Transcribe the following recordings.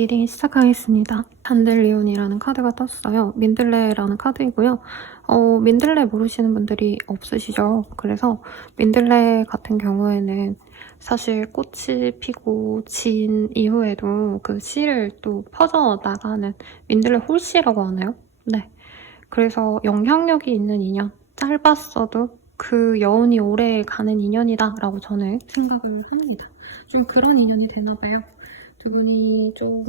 리딩 시작하겠습니다. 단델리온이라는 카드가 떴어요. 민들레라는 카드이고요. 민들레 모르시는 분들이 없으시죠? 그래서 민들레 같은 경우에는 사실 꽃이 피고 진 이후에도 그 씨를 또 퍼져나가는 민들레 홀씨라고 하나요? 네. 그래서 영향력이 있는 인연, 짧았어도 그 여운이 오래 가는 인연이다 라고 저는 생각을 합니다. 좀 그런 인연이 되나봐요. 두 분이 좀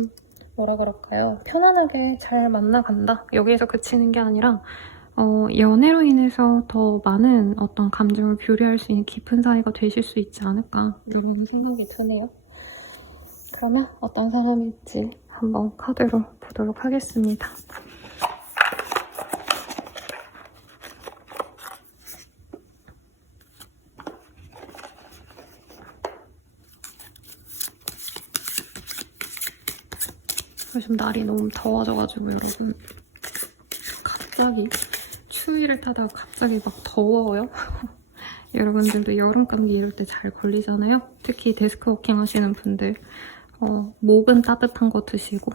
뭐라 그럴까요? 편안하게 잘 만나간다. 여기에서 그치는 게 아니라 연애로 인해서 더 많은 어떤 감정을 교류할 수 있는 깊은 사이가 되실 수 있지 않을까 이런 생각이 드네요. 그러면 어떤 사람일지 한번 카드로 보도록 하겠습니다. 요즘 날이 너무 더워져가지고 여러분 갑자기 추위를 타다가 갑자기 막 더워요. 여러분들도 여름 감기 이럴 때 잘 걸리잖아요. 특히 데스크워킹 하시는 분들 목은 따뜻한 거 드시고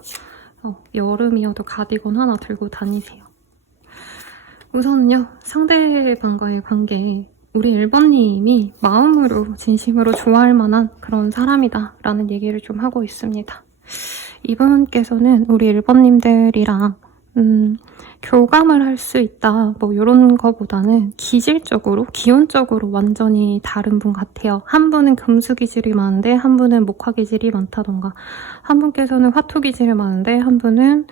여름이어도 가디건 하나 들고 다니세요. 우선은요, 상대방과의 관계, 우리 1번님이 마음으로 진심으로 좋아할 만한 그런 사람이다 라는 얘기를 좀 하고 있습니다. 이분께서는 우리 1번님들이랑 교감을 할 수 있다 뭐 이런 거보다는 기질적으로, 기운적으로 완전히 다른 분 같아요. 한 분은 금수 기질이 많은데 한 분은 목화 기질이 많다던가, 한 분께서는 화토 기질이 많은데 한 분은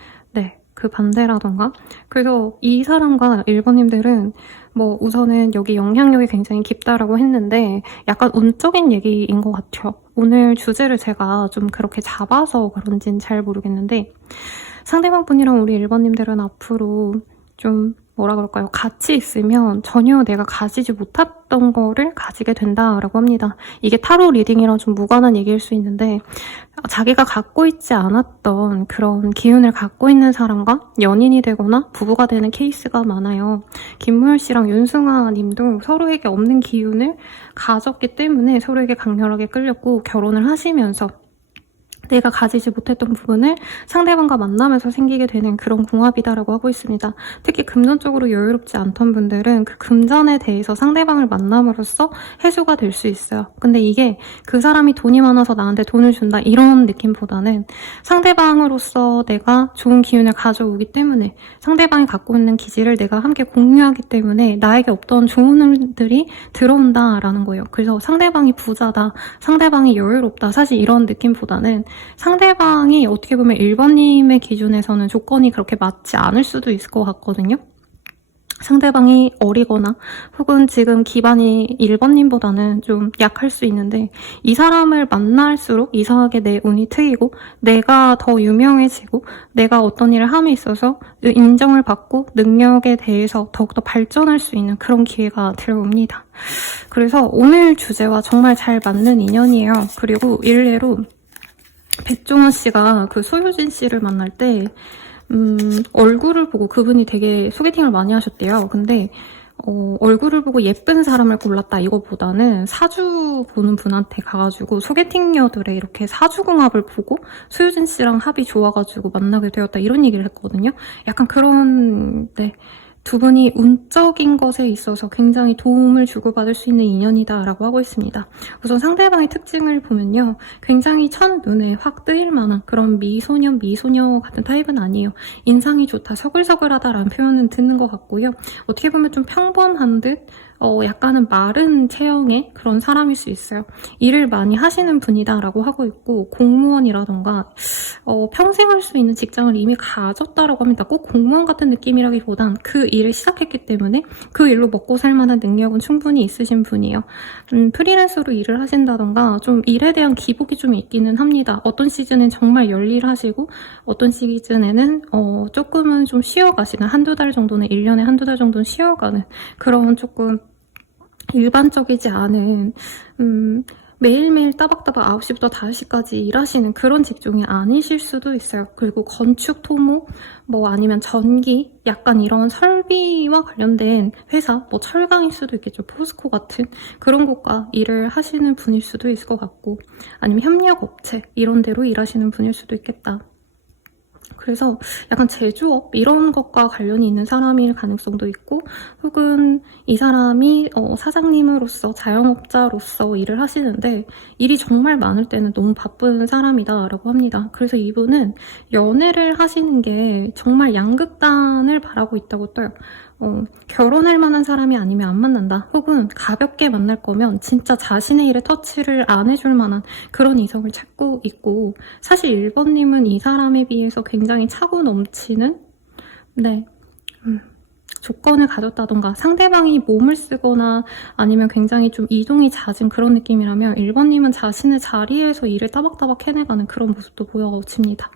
그 반대라던가. 그래서 이 사람과 1번님들은 뭐 우선은 여기 영향력이 굉장히 깊다라고 했는데 약간 운적인 얘기인 것 같아요. 오늘 주제를 제가 좀 그렇게 잡아서 그런지는 잘 모르겠는데 상대방 분이랑 우리 1번님들은 앞으로 좀 뭐라 그럴까요? 같이 있으면 전혀 내가 가지지 못했던 거를 가지게 된다라고 합니다. 이게 타로 리딩이랑 좀 무관한 얘기일 수 있는데 자기가 갖고 있지 않았던 그런 기운을 갖고 있는 사람과 연인이 되거나 부부가 되는 케이스가 많아요. 김무열 씨랑 윤승아 님도 서로에게 없는 기운을 가졌기 때문에 서로에게 강렬하게 끌렸고 결혼을 하시면서 내가 가지지 못했던 부분을 상대방과 만나면서 생기게 되는 그런 궁합이다라고 하고 있습니다. 특히 금전적으로 여유롭지 않던 분들은 그 금전에 대해서 상대방을 만남으로써 해소가 될 수 있어요. 근데 이게 그 사람이 돈이 많아서 나한테 돈을 준다 이런 느낌보다는 상대방으로서 내가 좋은 기운을 가져오기 때문에 상대방이 갖고 있는 기질을 내가 함께 공유하기 때문에 나에게 없던 좋은 일들이 들어온다라는 거예요. 그래서 상대방이 부자다, 상대방이 여유롭다, 사실 이런 느낌보다는 상대방이 어떻게 보면 1번님의 기준에서는 조건이 그렇게 맞지 않을 수도 있을 것 같거든요. 상대방이 어리거나 혹은 지금 기반이 1번님보다는 좀 약할 수 있는데 이 사람을 만날수록 이상하게 내 운이 트이고 내가 더 유명해지고 내가 어떤 일을 함에 있어서 인정을 받고 능력에 대해서 더욱더 발전할 수 있는 그런 기회가 들어옵니다. 그래서 오늘 주제와 정말 잘 맞는 인연이에요. 그리고 일례로 백종원 씨가 그 소유진 씨를 만날 때 얼굴을 보고 그분이 되게 소개팅을 많이 하셨대요. 근데 얼굴을 보고 예쁜 사람을 골랐다 이거보다는 사주 보는 분한테 가가지고 소개팅녀들의 이렇게 사주궁합을 보고 소유진 씨랑 합이 좋아가지고 만나게 되었다 이런 얘기를 했거든요. 약간 그런 두 분이 운적인 것에 있어서 굉장히 도움을 주고받을 수 있는 인연이다라고 하고 있습니다. 우선 상대방의 특징을 보면요. 굉장히 첫눈에 확 뜨일 만한 그런 미소녀 같은 타입은 아니에요. 인상이 좋다, 서글서글하다라는 표현은 듣는 것 같고요. 어떻게 보면 좀 평범한 듯 약간은 마른 체형의 그런 사람일 수 있어요. 일을 많이 하시는 분이다라고 하고 있고 공무원이라던가 평생 할 수 있는 직장을 이미 가졌다라고 합니다. 꼭 공무원 같은 느낌이라기보단 그 일을 시작했기 때문에 그 일로 먹고 살 만한 능력은 충분히 있으신 분이에요. 프리랜서로 일을 하신다던가 좀 일에 대한 기복이 좀 있기는 합니다. 어떤 시즌은 정말 열일하시고 어떤 시즌에는 조금은 좀 쉬어가시는 한두 달 정도는 1년에 한두 달 정도는 쉬어가는 그런 조금 일반적이지 않은 매일매일 따박따박 9시부터 5시까지 일하시는 그런 직종이 아니실 수도 있어요. 그리고 건축, 토목, 뭐 아니면 전기, 약간 이런 설비와 관련된 회사, 뭐 철강일 수도 있겠죠. 포스코 같은 그런 곳과 일을 하시는 분일 수도 있을 것 같고 아니면 협력업체 이런 데로 일하시는 분일 수도 있겠다. 그래서 약간 제조업 이런 것과 관련이 있는 사람일 가능성도 있고, 혹은 이 사람이 사장님으로서 자영업자로서 일을 하시는데 일이 정말 많을 때는 너무 바쁜 사람이다 라고 합니다. 그래서 이분은 연애를 하시는 게 정말 양극단을 바라고 있다고 떠요. 결혼할 만한 사람이 아니면 안 만난다. 혹은 가볍게 만날 거면 진짜 자신의 일에 터치를 안 해줄 만한 그런 이성을 찾고 있고, 사실 1번님은 이 사람에 비해서 굉장히 차고 넘치는 조건을 가졌다던가 상대방이 몸을 쓰거나 아니면 굉장히 좀 이동이 잦은 그런 느낌이라면 1번님은 자신의 자리에서 일을 따박따박 해내가는 그런 모습도 보여집니다.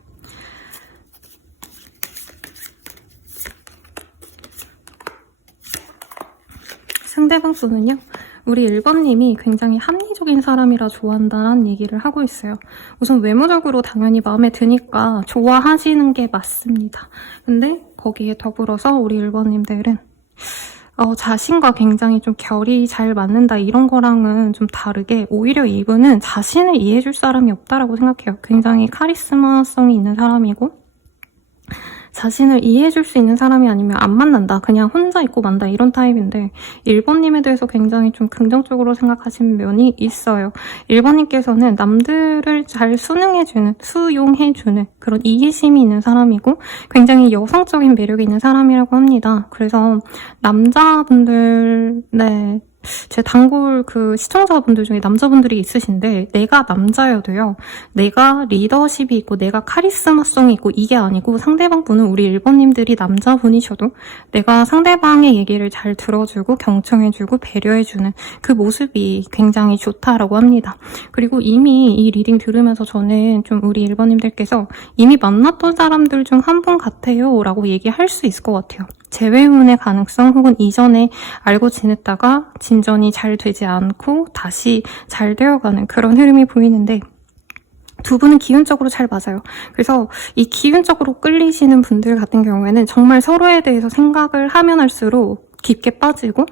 상대방 분은요, 우리 1번님이 굉장히 합리적인 사람이라 좋아한다는 얘기를 하고 있어요. 우선 외모적으로 당연히 마음에 드니까 좋아하시는 게 맞습니다. 근데 거기에 더불어서 우리 1번님들은 자신과 굉장히 좀 결이 잘 맞는다 이런 거랑은 좀 다르게 오히려 이분은 자신을 이해해줄 사람이 없다라고 생각해요. 굉장히 카리스마성이 있는 사람이고 자신을 이해해줄 수 있는 사람이 아니면 안 만난다. 그냥 혼자 있고 만다. 이런 타입인데 1번님에 대해서 굉장히 좀 긍정적으로 생각하시는 면이 있어요. 1번님께서는 남들을 잘 수용해주는 그런 이해심이 있는 사람이고 굉장히 여성적인 매력이 있는 사람이라고 합니다. 그래서 남자분들, 제 단골 시청자분들 중에 남자분들이 있으신데 내가 남자여도요, 내가 리더십이 있고 내가 카리스마성이 있고 이게 아니고 상대방 분은 우리 1번님들이 남자분이셔도 내가 상대방의 얘기를 잘 들어주고 경청해주고 배려해주는 그 모습이 굉장히 좋다라고 합니다. 그리고 이미 이 리딩 들으면서 저는 좀 우리 1번님들께서 이미 만났던 사람들 중 한 분 같아요 라고 얘기할 수 있을 것 같아요. 재회운의 가능성 혹은 이전에 알고 지냈다가 진전이 잘 되지 않고 다시 잘 되어가는 그런 흐름이 보이는데 두 분은 기운적으로 잘 맞아요. 그래서 이 기운적으로 끌리시는 분들 같은 경우에는 정말 서로에 대해서 생각을 하면 할수록 깊게 빠지고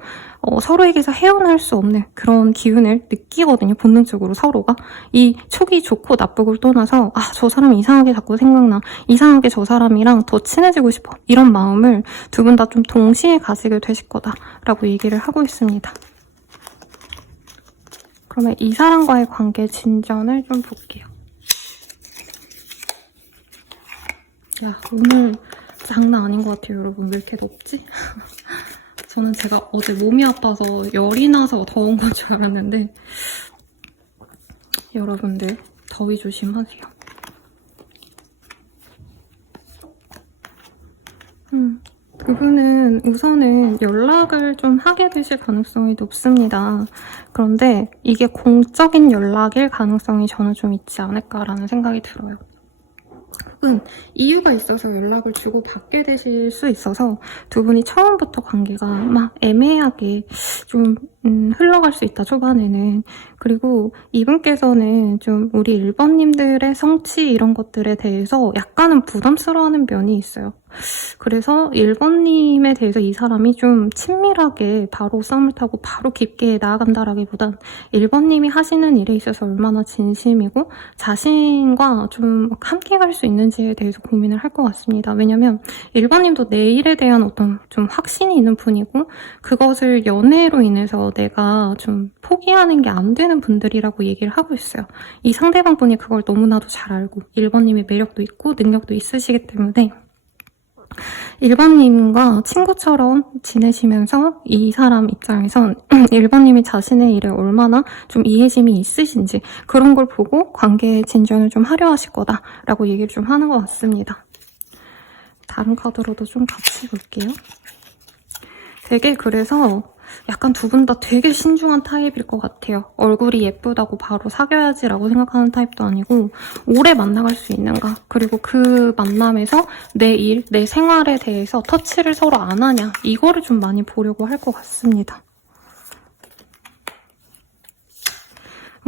서로에게서 헤어날 수 없는 그런 기운을 느끼거든요. 본능적으로 서로가. 이 촉이 좋고 나쁘고를 떠나서 저 사람이 이상하게 자꾸 생각나. 이상하게 저 사람이랑 더 친해지고 싶어. 이런 마음을 두 분 다 좀 동시에 가지게 되실 거다라고 얘기를 하고 있습니다. 그러면 이 사람과의 관계 진전을 좀 볼게요. 야, 오늘 장난 아닌 것 같아요, 여러분. 왜 이렇게 덥지? 저는 제가 어제 몸이 아파서 열이 나서 더운 건 줄 알았는데 여러분들 더위 조심하세요. 그분은 우선은 연락을 좀 하게 되실 가능성이 높습니다. 그런데 이게 공적인 연락일 가능성이 저는 좀 있지 않을까라는 생각이 들어요. 혹은 이유가 있어서 연락을 주고받게 되실 수 있어서 두 분이 처음부터 관계가 막 애매하게 좀 흘러갈 수 있다, 초반에는. 그리고 이분께서는 좀 우리 1번님들의 성취 이런 것들에 대해서 약간은 부담스러워하는 면이 있어요. 그래서 1번님에 대해서 이 사람이 좀 친밀하게 바로 썸을 타고 바로 깊게 나아간다라기보단 1번님이 하시는 일에 있어서 얼마나 진심이고 자신과 좀 함께 갈 수 있는지에 대해서 고민을 할 것 같습니다. 왜냐면 1번님도 내 일에 대한 어떤 좀 확신이 있는 분이고 그것을 연애로 인해서 내가 좀 포기하는 게 안 되는 분들이라고 얘기를 하고 있어요. 이 상대방 분이 그걸 너무나도 잘 알고 1번님의 매력도 있고 능력도 있으시기 때문에 1번님과 친구처럼 지내시면서 이 사람 입장에선 1번님이 자신의 일에 얼마나 좀 이해심이 있으신지 그런 걸 보고 관계 진전을 좀 하려 하실 거다라고 얘기를 좀 하는 것 같습니다. 다른 카드로도 좀 같이 볼게요. 되게 그래서 약간 두 분 다 되게 신중한 타입일 것 같아요. 얼굴이 예쁘다고 바로 사귀어야지라고 생각하는 타입도 아니고 오래 만나갈 수 있는가, 그리고 그 만남에서 내 일, 내 생활에 대해서 터치를 서로 안 하냐, 이거를 좀 많이 보려고 할 것 같습니다.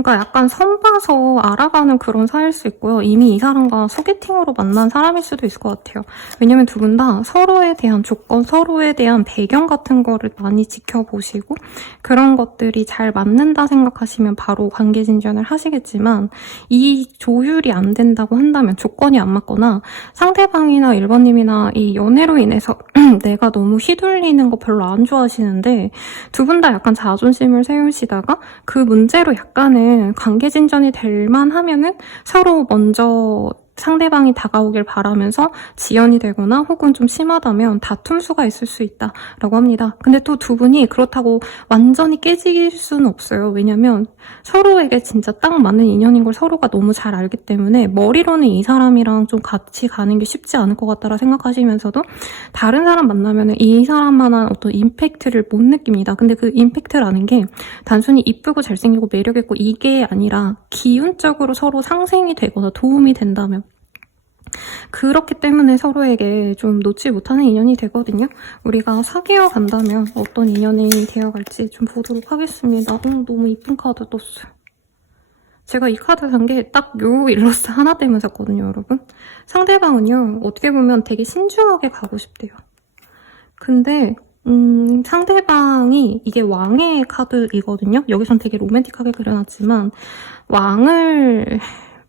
그러니까 약간 선 봐서 알아가는 그런 사이일 수 있고요. 이미 이 사람과 소개팅으로 만난 사람일 수도 있을 것 같아요. 왜냐면 두 분 다 서로에 대한 조건, 서로에 대한 배경 같은 거를 많이 지켜보시고 그런 것들이 잘 맞는다 생각하시면 바로 관계 진전을 하시겠지만 이 조율이 안 된다고 한다면 조건이 안 맞거나 상대방이나 1번님이나 이 연애로 인해서 내가 너무 휘둘리는 거 별로 안 좋아하시는데 두 분 다 약간 자존심을 세우시다가 그 문제로 약간은 관계 진전이 될 만하면은 서로 먼저 상대방이 다가오길 바라면서 지연이 되거나 혹은 좀 심하다면 다툼 수가 있을 수 있다라고 합니다. 근데 또 두 분이 그렇다고 완전히 깨질 수는 없어요. 왜냐면 서로에게 진짜 딱 맞는 인연인 걸 서로가 너무 잘 알기 때문에 머리로는 이 사람이랑 좀 같이 가는 게 쉽지 않을 것 같다라 생각하시면서도 다른 사람 만나면 이 사람만한 어떤 임팩트를 못 느낍니다. 근데 그 임팩트라는 게 단순히 이쁘고 잘생기고 매력있고 이게 아니라 기운적으로 서로 상생이 되거나 도움이 된다면 그렇기 때문에 서로에게 좀 놓지 못하는 인연이 되거든요. 우리가 사귀어 간다면 어떤 인연이 되어갈지 좀 보도록 하겠습니다. 너무 이쁜 카드 떴어요. 제가 이 카드 산 게 딱 요 일러스트 하나 때문에 샀거든요, 여러분. 상대방은요, 어떻게 보면 되게 신중하게 가고 싶대요. 근데 상대방이 이게 왕의 카드이거든요. 여기선 되게 로맨틱하게 그려놨지만 왕을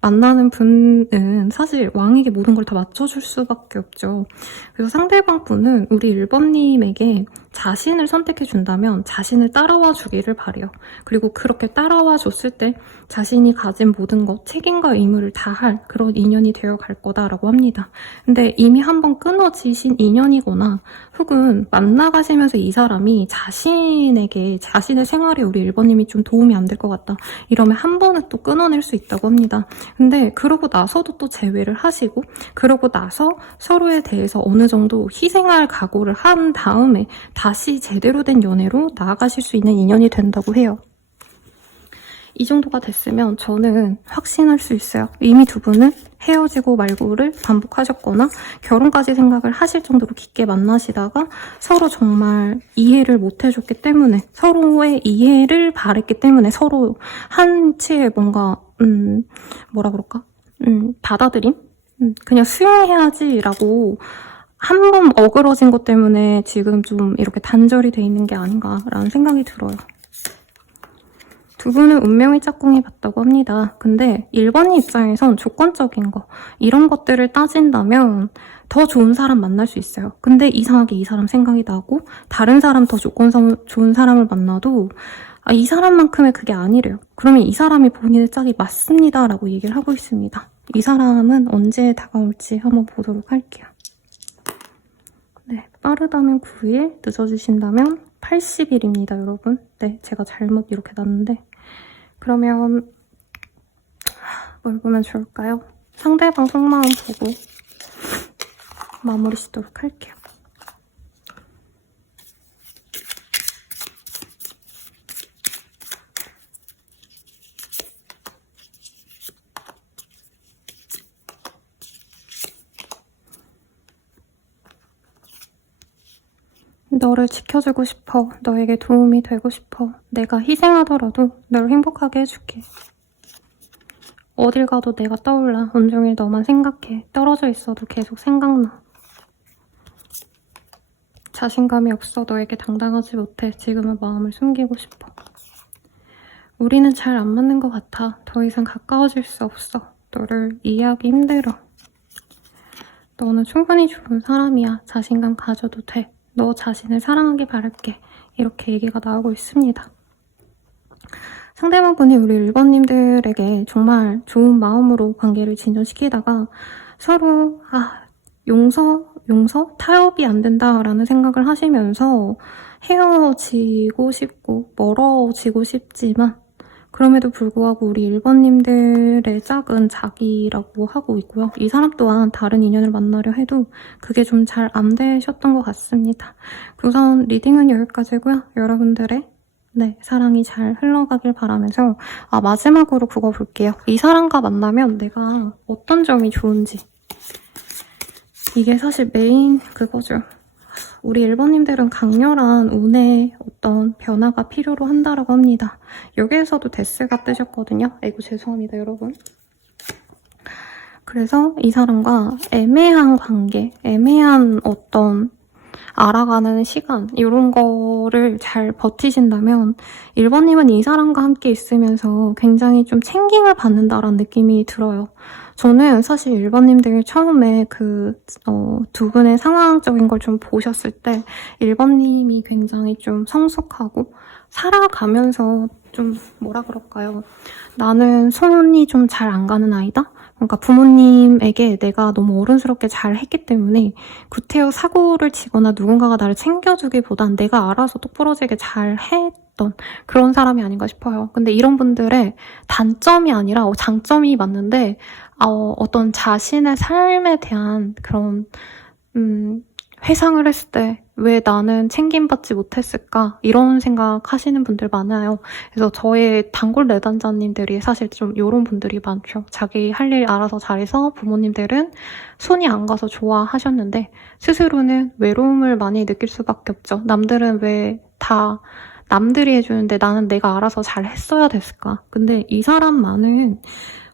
만나는 분은 사실 왕에게 모든 걸 다 맞춰줄 수밖에 없죠. 그래서 상대방 분은 우리 1번님에게 자신을 선택해준다면 자신을 따라와 주기를 바래요. 그리고 그렇게 따라와 줬을 때 자신이 가진 모든 것, 책임과 의무를 다할 그런 인연이 되어갈 거다라고 합니다. 근데 이미 한번 끊어지신 인연이거나 혹은 만나가시면서 이 사람이 자신에게 자신의 생활에 우리 1번님이 좀 도움이 안 될 것 같다. 이러면 한 번은 또 끊어낼 수 있다고 합니다. 근데 그러고 나서도 또 제외를 하시고 그러고 나서 서로에 대해서 어느 정도 희생할 각오를 한 다음에 다시 제대로 된 연애로 나아가실 수 있는 인연이 된다고 해요. 이 정도가 됐으면 저는 확신할 수 있어요. 이미 두 분은 헤어지고 말고를 반복하셨거나 결혼까지 생각을 하실 정도로 깊게 만나시다가 서로 정말 이해를 못 해줬기 때문에 서로의 이해를 바랬기 때문에 서로 한치의 뭔가 뭐라 그럴까? 받아들임? 그냥 수용해야지라고 한 번 어그러진 것 때문에 지금 좀 이렇게 단절이 돼 있는 게 아닌가라는 생각이 들어요. 두 분은 운명의 짝꿍이 맞다고 합니다. 근데 1번님 입장에선 조건적인 거 이런 것들을 따진다면 더 좋은 사람 만날 수 있어요. 근데 이상하게 이 사람 생각이 나고 다른 사람 더 조건 좋은 사람을 만나도 이 사람만큼의 그게 아니래요. 그러면 이 사람이 본인의 짝이 맞습니다 라고 얘기를 하고 있습니다. 이 사람은 언제 다가올지 한번 보도록 할게요. 네, 빠르다면 9일, 늦어지신다면 80일입니다, 여러분. 네, 제가 잘못 이렇게 놨는데 그러면 뭘 보면 좋을까요? 상대방 속마음 보고 마무리 짓도록 할게요. 너를 지켜주고 싶어. 너에게 도움이 되고 싶어. 내가 희생하더라도 널 행복하게 해줄게. 어딜 가도 내가 떠올라. 온종일 너만 생각해. 떨어져 있어도 계속 생각나. 자신감이 없어. 너에게 당당하지 못해. 지금은 마음을 숨기고 싶어. 우리는 잘 안 맞는 것 같아. 더 이상 가까워질 수 없어. 너를 이해하기 힘들어. 너는 충분히 좋은 사람이야. 자신감 가져도 돼. 너 자신을 사랑하길 바랄게. 이렇게 얘기가 나오고 있습니다. 상대방분이 우리 1번님들에게 정말 좋은 마음으로 관계를 진전시키다가 서로 용서? 타협이 안 된다라는 생각을 하시면서 헤어지고 싶고 멀어지고 싶지만 그럼에도 불구하고 우리 1번님들의 짝은 자기라고 하고 있고요. 이 사람 또한 다른 인연을 만나려 해도 그게 좀 잘 안 되셨던 것 같습니다. 우선 리딩은 여기까지고요. 여러분들의 사랑이 잘 흘러가길 바라면서 마지막으로 그거 볼게요. 이 사람과 만나면 내가 어떤 점이 좋은지 이게 사실 메인 그거죠. 우리 1번님들은 강렬한 운의 어떤 변화가 필요로 한다라고 합니다. 여기에서도 데스가 뜨셨거든요. 아이고 죄송합니다 여러분. 그래서 이 사람과 애매한 관계, 애매한 어떤 알아가는 시간 이런 거를 잘 버티신다면 1번님은 이 사람과 함께 있으면서 굉장히 좀 챙김을 받는다라는 느낌이 들어요. 저는 사실 1번님들 처음에 두 분의 상황적인 걸 좀 보셨을 때 1번님이 굉장히 좀 성숙하고 살아가면서 좀 뭐라 그럴까요? 나는 손이 좀 잘 안 가는 아이다? 그러니까 부모님에게 내가 너무 어른스럽게 잘 했기 때문에 구태여 사고를 치거나 누군가가 나를 챙겨주기보단 내가 알아서 똑부러지게 잘 했던 그런 사람이 아닌가 싶어요. 근데 이런 분들의 단점이 아니라 장점이 맞는데 어떤 자신의 삶에 대한 그런 회상을 했을 때 왜 나는 챙김받지 못했을까 이런 생각 하시는 분들 많아요. 그래서 저의 단골 내단자님들이 사실 좀 이런 분들이 많죠. 자기 할 일 알아서 잘해서 부모님들은 손이 안 가서 좋아하셨는데 스스로는 외로움을 많이 느낄 수밖에 없죠. 남들은 왜 다 남들이 해주는데 나는 내가 알아서 잘 했어야 됐을까. 근데 이 사람만은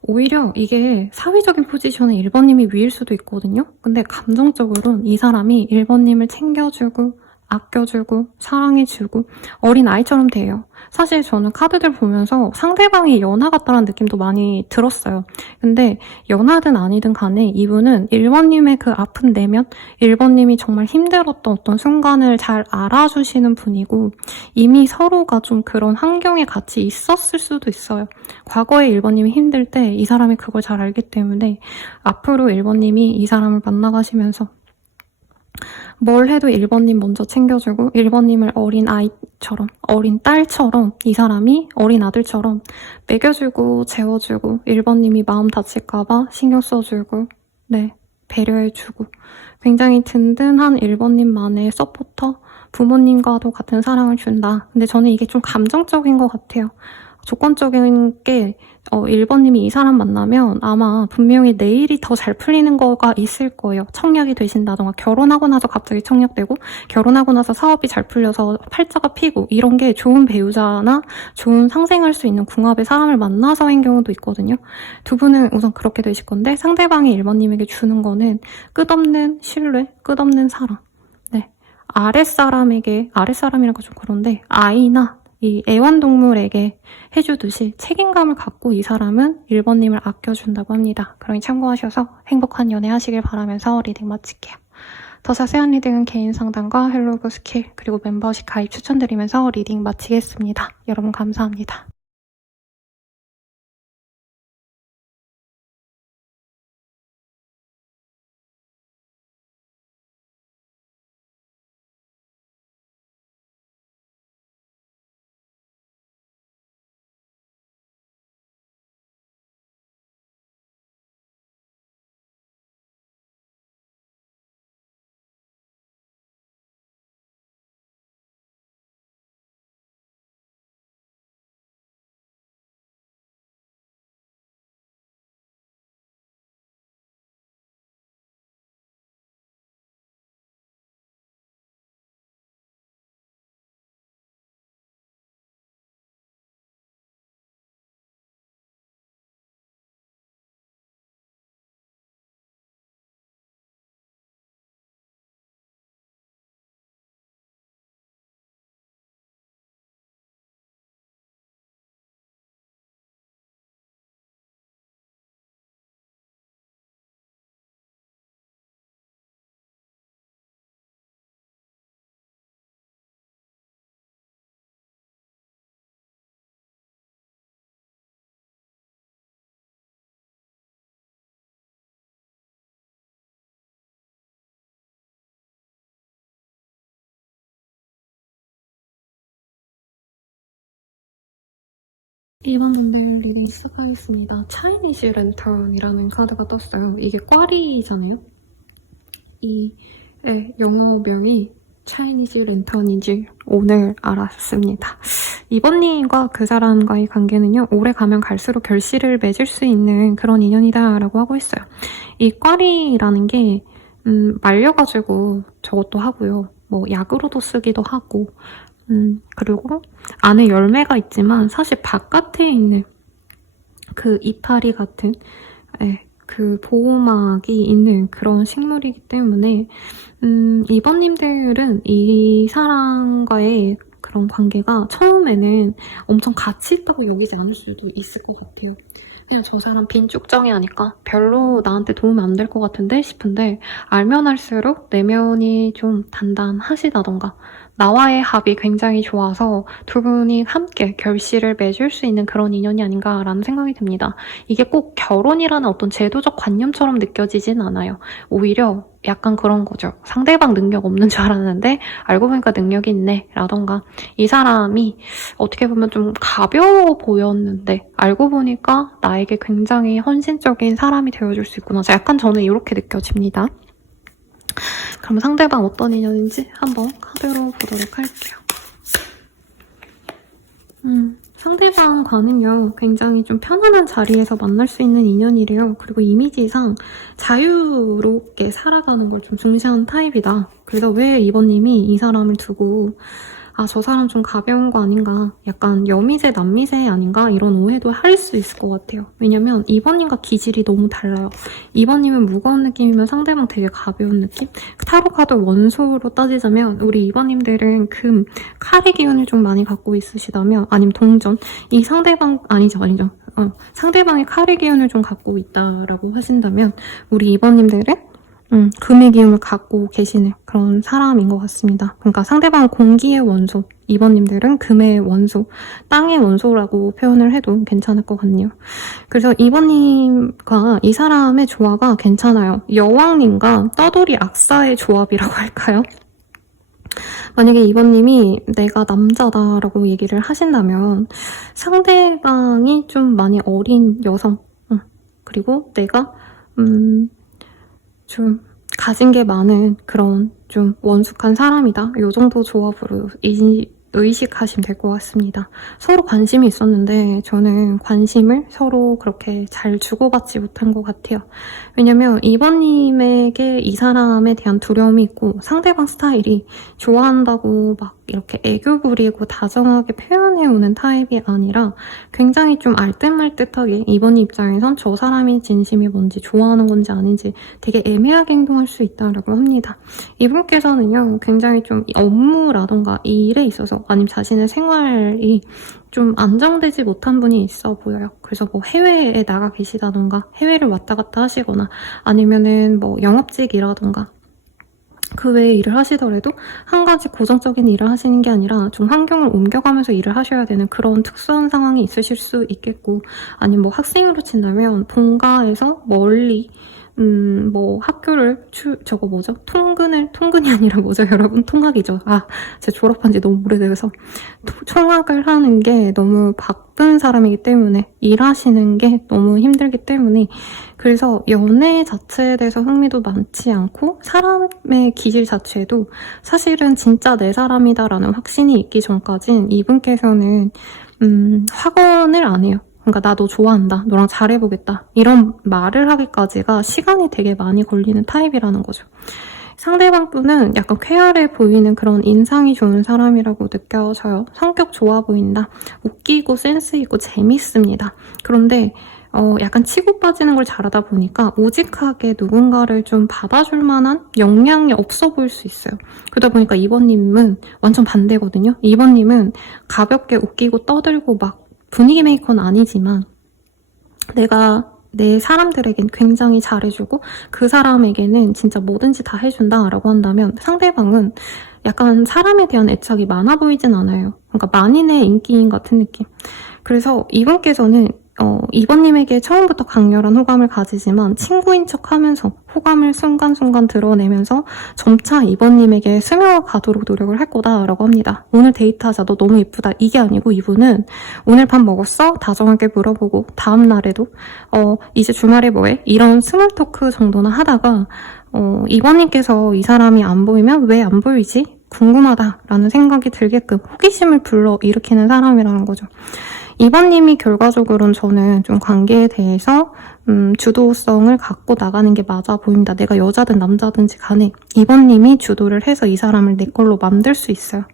오히려 이게 사회적인 포지션은 1번님이 위일 수도 있거든요. 근데 감정적으로는 이 사람이 1번님을 챙겨주고 아껴주고 사랑해주고 어린 아이처럼 돼요. 사실 저는 카드들 보면서 상대방이 연하 같다는 느낌도 많이 들었어요. 근데 연하든 아니든 간에 이분은 1번님의 그 아픈 내면 1번님이 정말 힘들었던 어떤 순간을 잘 알아주시는 분이고 이미 서로가 좀 그런 환경에 같이 있었을 수도 있어요. 과거에 1번님이 힘들 때 이 사람이 그걸 잘 알기 때문에 앞으로 1번님이 이 사람을 만나가시면서 뭘 해도 1번님 먼저 챙겨주고 1번님을 어린 아이처럼 어린 딸처럼 이 사람이 어린 아들처럼 먹여주고 재워주고 1번님이 마음 다칠까봐 신경 써주고 네 배려해주고 굉장히 든든한 1번님만의 서포터 부모님과도 같은 사랑을 준다. 근데 저는 이게 좀 감정적인 것 같아요. 조건적인 게 1번님이 이 사람 만나면 아마 분명히 내일이 더 잘 풀리는 거가 있을 거예요. 청약이 되신다던가 결혼하고 나서 갑자기 청약되고 결혼하고 나서 사업이 잘 풀려서 팔자가 피고 이런 게 좋은 배우자나 좋은 상생할 수 있는 궁합의 사람을 만나서인 경우도 있거든요. 두 분은 우선 그렇게 되실 건데 상대방이 1번님에게 주는 거는 끝없는 신뢰, 끝없는 사랑. 네, 아랫사람이라고 좀 그런데 아이나 이 애완동물에게 해주듯이 책임감을 갖고 이 사람은 1번님을 아껴준다고 합니다. 그러니 참고하셔서 행복한 연애 하시길 바라면서 리딩 마칠게요. 더 자세한 리딩은 개인 상담과 헬로그 스킬 그리고 멤버십 가입 추천드리면서 리딩 마치겠습니다. 여러분 감사합니다. 이번 분들 리딩 시작하겠습니다. 차이니즈 랜턴이라는 카드가 떴어요. 이게 꽈리잖아요. 영어명이 차이니즈 랜턴인지 오늘 알았습니다. 이번님과 그 사람과의 관계는요. 오래 가면 갈수록 결실을 맺을 수 있는 그런 인연이다 라고 하고 있어요. 이 꽈리라는 게 말려가지고 저것도 하고요. 뭐 약으로도 쓰기도 하고, 그리고 안에 열매가 있지만 사실 바깥에 있는 그 이파리 같은 그 보호막이 있는 그런 식물이기 때문에 이번님들은 이 사람과의 그런 관계가 처음에는 엄청 가치 있다고 여기지 않을 수도 있을 것 같아요. 그냥 저 사람 빈쪽정이 아니까 별로 나한테 도움 안 될 것 같은데 싶은데 알면 할수록 내면이 좀 단단하시다던가 나와의 합이 굉장히 좋아서 두 분이 함께 결실을 맺을 수 있는 그런 인연이 아닌가라는 생각이 듭니다. 이게 꼭 결혼이라는 어떤 제도적 관념처럼 느껴지진 않아요. 오히려 약간 그런 거죠. 상대방 능력 없는 줄 알았는데 알고 보니까 능력이 있네 라던가 이 사람이 어떻게 보면 좀 가벼워 보였는데 알고 보니까 나에게 굉장히 헌신적인 사람이 되어줄 수 있구나. 약간 저는 이렇게 느껴집니다. 그럼 상대방 어떤 인연인지 한번 카드로 보도록 할게요. 상대방과는요, 굉장히 좀 편안한 자리에서 만날 수 있는 인연이래요. 그리고 이미지상 자유롭게 살아가는 걸 좀 중시하는 타입이다. 그래서 왜 이번님이 이 사람을 두고 저 사람 좀 가벼운 거 아닌가, 약간 여미새 남미새 아닌가 이런 오해도 할 수 있을 것 같아요. 왜냐면 2번님과 기질이 너무 달라요. 2번님은 무거운 느낌이면 상대방 되게 가벼운 느낌? 타로 카드 원소로 따지자면 우리 2번님들은 금, 칼의 기운을 좀 많이 갖고 있으시다면, 아니면 동전, 이 상대방, 아니죠. 상대방이 칼의 기운을 좀 갖고 있다라고 하신다면 우리 2번님들은 금의 기운을 갖고 계시는 그런 사람인 것 같습니다. 그러니까 상대방은 공기의 원소, 2번님들은 금의 원소, 땅의 원소라고 표현을 해도 괜찮을 것 같네요. 그래서 2번님과 이 사람의 조화가 괜찮아요. 여왕님과 떠돌이 악사의 조합이라고 할까요? 만약에 2번님이 내가 남자다라고 얘기를 하신다면 상대방이 좀 많이 어린 여성, 그리고 내가 좀 가진 게 많은 그런 좀 원숙한 사람이다. 이 정도 조합으로 의식하시면 될 것 같습니다. 서로 관심이 있었는데 저는 관심을 서로 그렇게 잘 주고받지 못한 것 같아요. 왜냐면 2번님에게 이 사람에 대한 두려움이 있고 상대방 스타일이 좋아한다고 막 이렇게 애교 부리고 다정하게 표현해오는 타입이 아니라 굉장히 좀 알듯말듯하게 2번님 입장에선 저 사람이 진심이 뭔지 좋아하는 건지 아닌지 되게 애매하게 행동할 수 있다고 합니다. 이분께서는요, 굉장히 좀 업무라던가 일에 있어서 아니면 자신의 생활이 좀 안정되지 못한 분이 있어 보여요. 그래서 뭐 해외에 나가 계시다던가 해외를 왔다 갔다 하시거나 아니면은 뭐 영업직이라던가 그 외에 일을 하시더라도 한 가지 고정적인 일을 하시는 게 아니라 좀 환경을 옮겨가면서 일을 하셔야 되는 그런 특수한 상황이 있으실 수 있겠고, 아니면 뭐 학생으로 친다면 본가에서 멀리 뭐 학교를 통근이 아니라 뭐죠 여러분? 통학이죠. 제가 졸업한 지 너무 오래돼서 통학을 하는 게 너무 바쁜 사람이기 때문에 일하시는 게 너무 힘들기 때문에, 그래서 연애 자체에 대해서 흥미도 많지 않고 사람의 기질 자체도 사실은 진짜 내 사람이다라는 확신이 있기 전까진 이분께서는 확언을 안 해요. 그러니까 나 너 좋아한다, 너랑 잘해보겠다 이런 말을 하기까지가 시간이 되게 많이 걸리는 타입이라는 거죠. 상대방 분은 약간 쾌활해 보이는 그런 인상이 좋은 사람이라고 느껴져요. 성격 좋아 보인다, 웃기고 센스 있고 재밌습니다. 그런데 약간 치고 빠지는 걸 잘하다 보니까 오직하게 누군가를 좀 받아줄 만한 역량이 없어 보일 수 있어요. 그러다 보니까 2번님은 완전 반대거든요. 2번님은 가볍게 웃기고 떠들고 막 분위기 메이커는 아니지만 내가 내 사람들에겐 굉장히 잘해주고 그 사람에게는 진짜 뭐든지 다 해준다라고 한다면 상대방은 약간 사람에 대한 애착이 많아 보이진 않아요. 그러니까 만인의 인기인 같은 느낌. 그래서 이분께서는 2번님에게 처음부터 강렬한 호감을 가지지만 친구인 척 하면서 호감을 순간순간 드러내면서 점차 2번님에게 스며가도록 노력을 할 거다라고 합니다. 오늘 데이트하자, 너 너무 예쁘다, 이게 아니고 이분은 오늘 밥 먹었어? 다정하게 물어보고 다음 날에도 이제 주말에 뭐해? 이런 스몰 토크 정도나 하다가 2번님께서 이 사람이 안 보이면 왜 안 보이지? 궁금하다라는 생각이 들게끔 호기심을 불러일으키는 사람이라는 거죠. 2번님이 결과적으로는 저는 좀 관계에 대해서 주도성을 갖고 나가는 게 맞아 보입니다. 내가 여자든 남자든지 간에 2번님이 주도를 해서 이 사람을 내 걸로 만들 수 있어요.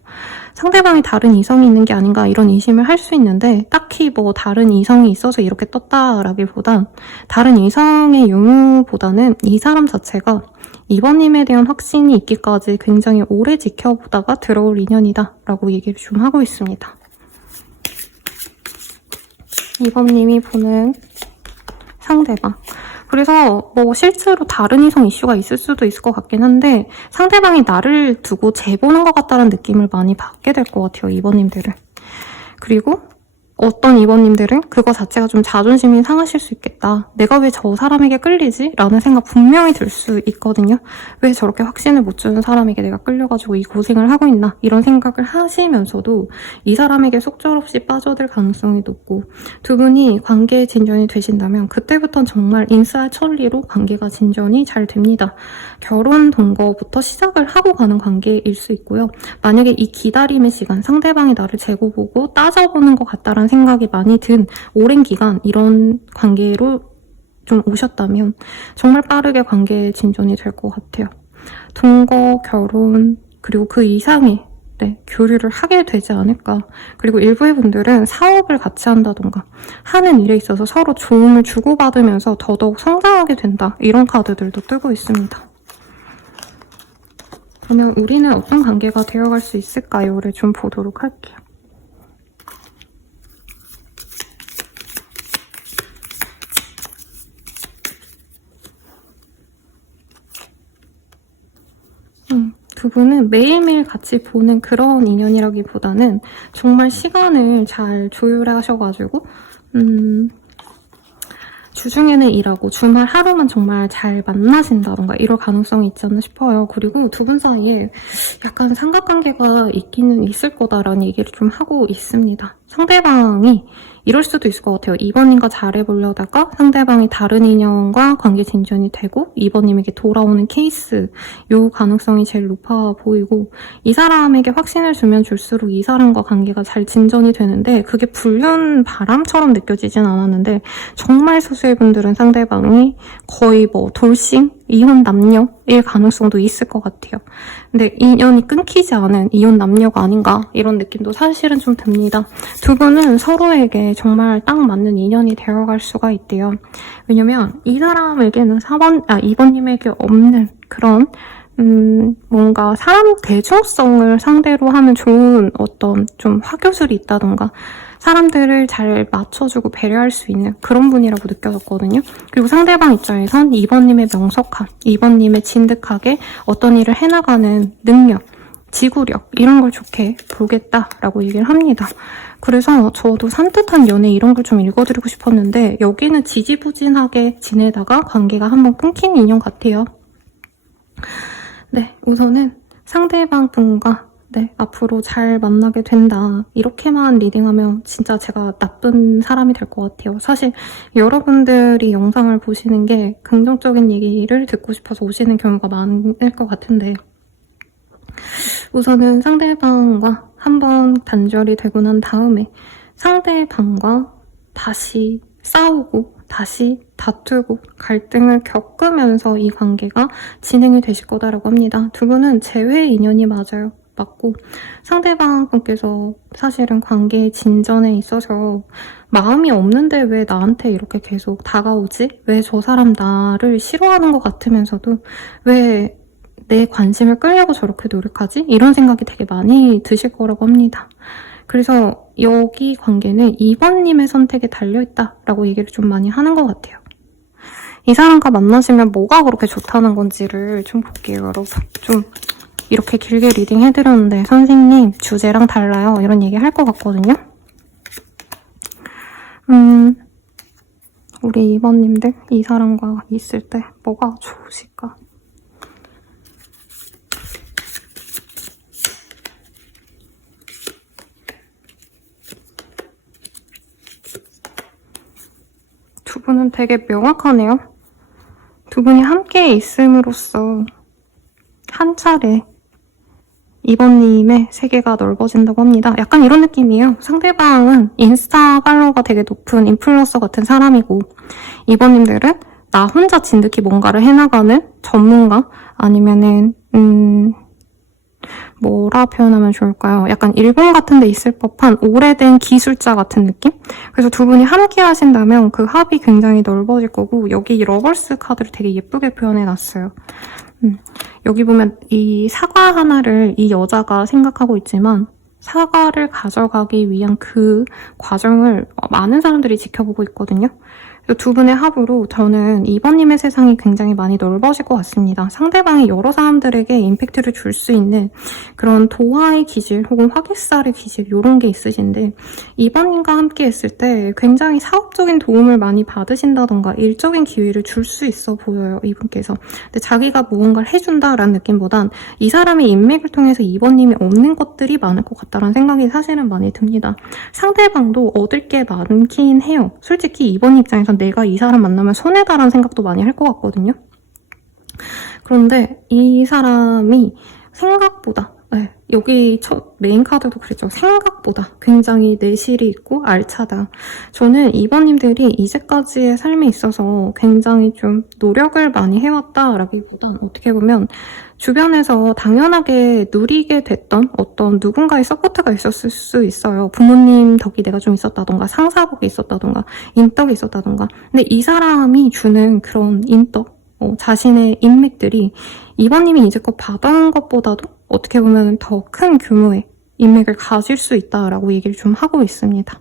상대방이 다른 이성이 있는 게 아닌가 이런 의심을 할 수 있는데 딱히 뭐 다른 이성이 있어서 이렇게 떴다라기보단 다른 이성의 유무보다는 이 사람 자체가 2번님에 대한 확신이 있기까지 굉장히 오래 지켜보다가 들어올 인연이다 라고 얘기를 좀 하고 있습니다. 2번님이 보는 상대방. 그래서 뭐 실제로 다른 이성 이슈가 있을 수도 있을 것 같긴 한데 상대방이 나를 두고 재보는 것 같다는 느낌을 많이 받게 될 것 같아요. 2번님들은. 그리고 어떤 2번님들은 그거 자체가 좀 자존심이 상하실 수 있겠다. 내가 왜 저 사람에게 끌리지? 라는 생각 분명히 들 수 있거든요. 왜 저렇게 확신을 못 주는 사람에게 내가 끌려가지고 이 고생을 하고 있나? 이런 생각을 하시면서도 이 사람에게 속절없이 빠져들 가능성이 높고 두 분이 관계에 진전이 되신다면 그때부터는 정말 인사천리로 관계가 진전이 잘 됩니다. 결혼 동거부터 시작을 하고 가는 관계일 수 있고요. 만약에 이 기다림의 시간, 상대방이 나를 재고 보고 따져보는 것 같다라는 생각이 많이 든 오랜 기간 이런 관계로 좀 오셨다면 정말 빠르게 관계 진전이 될 것 같아요. 동거, 결혼, 그리고 그 이상의 교류를 하게 되지 않을까. 그리고 일부의 분들은 사업을 같이 한다던가 하는 일에 있어서 서로 도움을 주고받으면서 더더욱 성장하게 된다. 이런 카드들도 뜨고 있습니다. 그러면 우리는 어떤 관계가 되어갈 수 있을까요?를 좀 보도록 할게요. 두 분은 매일매일 같이 보는 그런 인연이라기보다는 정말 시간을 잘 조율하셔가지고 주중에는 일하고 주말 하루만 정말 잘 만나신다던가 이럴 가능성이 있지 않나 싶어요. 그리고 두 분 사이에 약간 삼각관계가 있기는 있을 거다라는 얘기를 좀 하고 있습니다. 상대방이 이럴 수도 있을 것 같아요. 2번님과 잘해보려다가 상대방이 다른 인연과 관계 진전이 되고 2번님에게 돌아오는 케이스 요 가능성이 제일 높아 보이고 이 사람에게 확신을 주면 줄수록 이 사람과 관계가 잘 진전이 되는데 그게 불륜 바람처럼 느껴지진 않았는데 정말 소수의 분들은 상대방이 거의 뭐 돌싱? 이혼 남녀일 가능성도 있을 것 같아요. 근데 인연이 끊기지 않은 이혼 남녀가 아닌가 이런 느낌도 사실은 좀 듭니다. 두 분은 서로에게 정말 딱 맞는 인연이 되어갈 수가 있대요. 왜냐면 이 사람에게는 2번님에게 없는 그런 뭔가 사람 대중성을 상대로 하면 좋은 어떤 좀 화교술이 있다던가 사람들을 잘 맞춰주고 배려할 수 있는 그런 분이라고 느껴졌거든요. 그리고 상대방 입장에선 2번님의 명석함, 2번님의 진득하게 어떤 일을 해나가는 능력, 지구력 이런 걸 좋게 보겠다라고 얘기를 합니다. 그래서 저도 산뜻한 연애 이런 걸 좀 읽어드리고 싶었는데 여기는 지지부진하게 지내다가 관계가 한번 끊긴 인연 같아요. 네, 우선은 상대방 분과 앞으로 잘 만나게 된다. 이렇게만 리딩하면 진짜 제가 나쁜 사람이 될 것 같아요. 사실 여러분들이 영상을 보시는 게 긍정적인 얘기를 듣고 싶어서 오시는 경우가 많을 것 같은데 우선은 상대방과 한번 단절이 되고 난 다음에 상대방과 다시 싸우고 다시 다투고 갈등을 겪으면서 이 관계가 진행이 되실 거다라고 합니다. 두 분은 재회 인연이 맞고 상대방 분께서 사실은 관계의 진전에 있어서 마음이 없는데 왜 나한테 이렇게 계속 다가오지? 왜 저 사람 나를 싫어하는 것 같으면서도 왜 내 관심을 끌려고 저렇게 노력하지? 이런 생각이 되게 많이 드실 거라고 합니다. 그래서 여기 관계는 2번님의 선택에 달려있다라고 얘기를 좀 많이 하는 것 같아요. 이 사람과 만나시면 뭐가 그렇게 좋다는 건지를 좀 볼게요, 여러분. 좀 이렇게 길게 리딩 해드렸는데 선생님 주제랑 달라요. 이런 얘기 할 것 같거든요. 우리 2번님들 이 사람과 있을 때 뭐가 좋으실까? 두 분은 되게 명확하네요. 두 분이 함께 있음으로써 한 차례 이번님의 세계가 넓어진다고 합니다. 약간 이런 느낌이에요. 상대방은 인스타 팔로워가 되게 높은 인플루언서 같은 사람이고 이번님들은 나 혼자 진득히 뭔가를 해나가는 전문가 아니면은 뭐라 표현하면 좋을까요? 약간 일본 같은 데 있을 법한 오래된 기술자 같은 느낌? 그래서 두 분이 함께 하신다면 그 합이 굉장히 넓어질 거고 여기 러벌스 카드를 되게 예쁘게 표현해놨어요. 여기 보면 이 사과 하나를 이 여자가 생각하고 있지만 사과를 가져가기 위한 그 과정을 많은 사람들이 지켜보고 있거든요. 두 분의 합으로 저는 이번님의 세상이 굉장히 많이 넓어질 것 같습니다. 상대방이 여러 사람들에게 임팩트를 줄 수 있는 그런 도화의 기질 혹은 화개살의 기질 이런 게 있으신데 이번님과 함께 했을 때 굉장히 사업적인 도움을 많이 받으신다던가 일적인 기회를 줄 수 있어 보여요. 이분께서. 근데 자기가 무언가를 해준다라는 느낌보단 이 사람의 인맥을 통해서 이번님이 얻는 것들이 많을 것 같다라는 생각이 사실은 많이 듭니다. 상대방도 얻을 게 많긴 해요. 솔직히 이번 입장에서 내가 이 사람 만나면 손해다라는 생각도 많이 할 것 같거든요. 그런데 이 사람이 생각보다 여기 첫 메인 카드도 그랬죠. 생각보다 굉장히 내실이 있고 알차다. 저는 이번님들이 이제까지의 삶에 있어서 굉장히 좀 노력을 많이 해왔다라기보단 어떻게 보면 주변에서 당연하게 누리게 됐던 어떤 누군가의 서포트가 있었을 수 있어요. 부모님 덕이 내가 좀 있었다던가 상사복이 있었다던가 인덕이 있었다던가 근데 이 사람이 주는 그런 인덕 자신의 인맥들이 이번님이 이제껏 받아온 것보다도 어떻게 보면 더 큰 규모의 인맥을 가질 수 있다라고 얘기를 좀 하고 있습니다.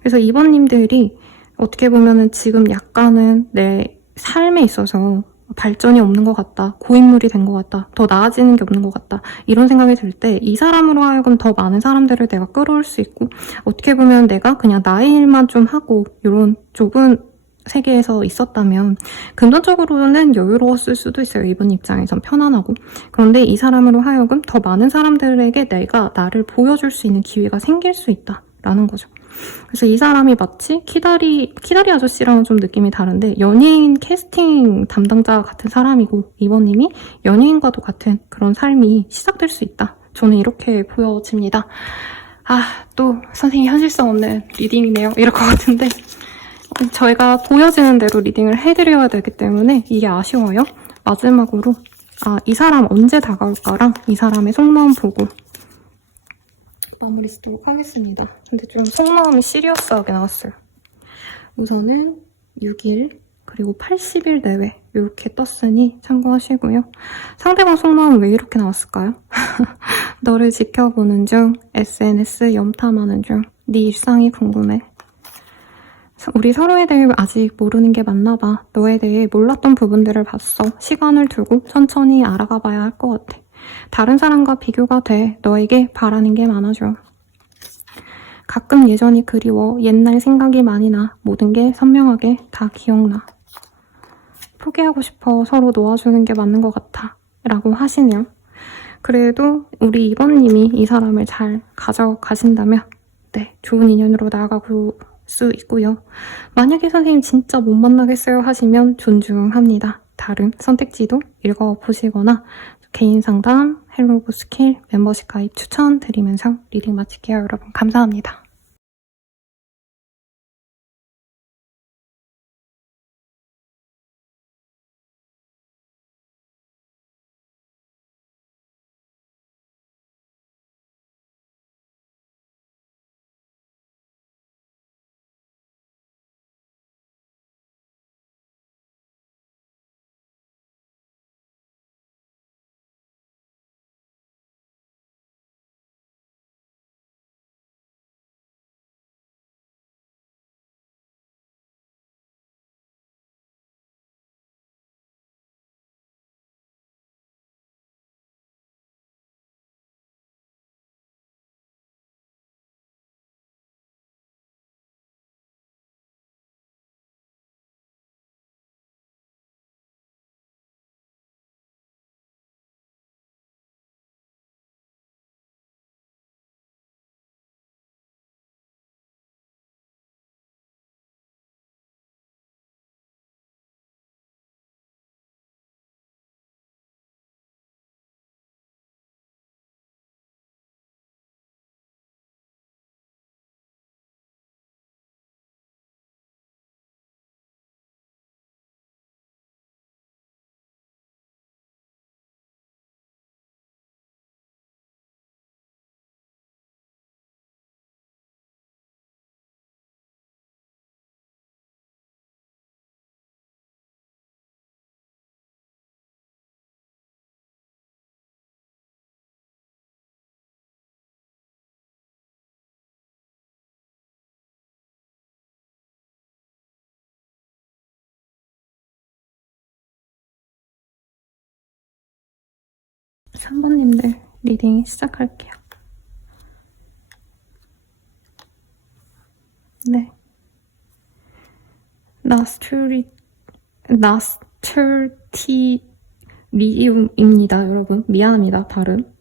그래서 이번님들이 어떻게 보면은 지금 약간은 내 삶에 있어서 발전이 없는 것 같다. 고인물이 된 것 같다. 더 나아지는 게 없는 것 같다. 이런 생각이 들 때 이 사람으로 하여금 더 많은 사람들을 내가 끌어올 수 있고 어떻게 보면 내가 그냥 나의 일만 좀 하고 이런 좁은 세계에서 있었다면 금전적으로는 여유로웠을 수도 있어요. 이분 입장에선 편안하고. 그런데 이 사람으로 하여금 더 많은 사람들에게 내가 나를 보여줄 수 있는 기회가 생길 수 있다라는 거죠. 그래서 이 사람이 마치 키다리 아저씨랑은 좀 느낌이 다른데 연예인 캐스팅 담당자 같은 사람이고 이번님이 연예인과도 같은 그런 삶이 시작될 수 있다. 저는 이렇게 보여집니다. 또 선생님 현실성 없는 리딩이네요. 이럴 것 같은데 저희가 보여지는 대로 리딩을 해드려야 되기 때문에 이게 아쉬워요. 마지막으로 이 사람 언제 다가올까랑 이 사람의 속마음 보고 마무리 짓도록 하겠습니다. 근데 좀 속마음이 시리어스하게 나왔어요. 우선은 6일 그리고 80일 내외 이렇게 떴으니 참고하시고요. 상대방 속마음은 왜 이렇게 나왔을까요? 너를 지켜보는 중, SNS 염탐하는 중, 네 일상이 궁금해. 우리 서로에 대해 아직 모르는 게 많나 봐. 너에 대해 몰랐던 부분들을 봤어. 시간을 두고 천천히 알아가 봐야 할 것 같아. 다른 사람과 비교가 돼. 너에게 바라는 게 많아져. 가끔 예전이 그리워. 옛날 생각이 많이 나. 모든 게 선명하게 다 기억나. 포기하고 싶어. 서로 놓아주는 게 맞는 것 같아. 라고 하시네요. 그래도 우리 이번님이 이 사람을 잘 가져가신다면 좋은 인연으로 나아가고 수 있고요. 만약에 선생님 진짜 못 만나겠어요 하시면 존중합니다. 다른 선택지도 읽어보시거나 개인 상담, 헬로우 스킬 멤버십 가입 추천드리면서 리딩 마칠게요. 여러분 감사합니다. 3번님들 리딩 시작할게요. 네. 나스트리움입니다, 여러분. 미안합니다, 발음.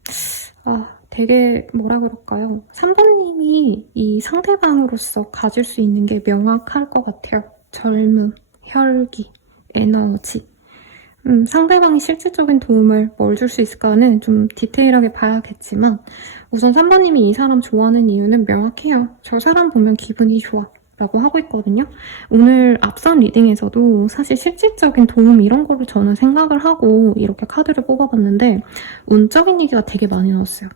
되게 뭐라 그럴까요? 3번님이 이 상대방으로서 가질 수 있는 게 명확할 것 같아요. 젊음, 혈기, 에너지. 상대방이 실질적인 도움을 뭘 줄 수 있을까는 좀 디테일하게 봐야겠지만 우선 3번님이 이 사람 좋아하는 이유는 명확해요. 저 사람 보면 기분이 좋아 라고 하고 있거든요. 오늘 앞선 리딩에서도 사실 실질적인 도움 이런 거를 저는 생각을 하고 이렇게 카드를 뽑아봤는데 운적인 얘기가 되게 많이 나왔어요.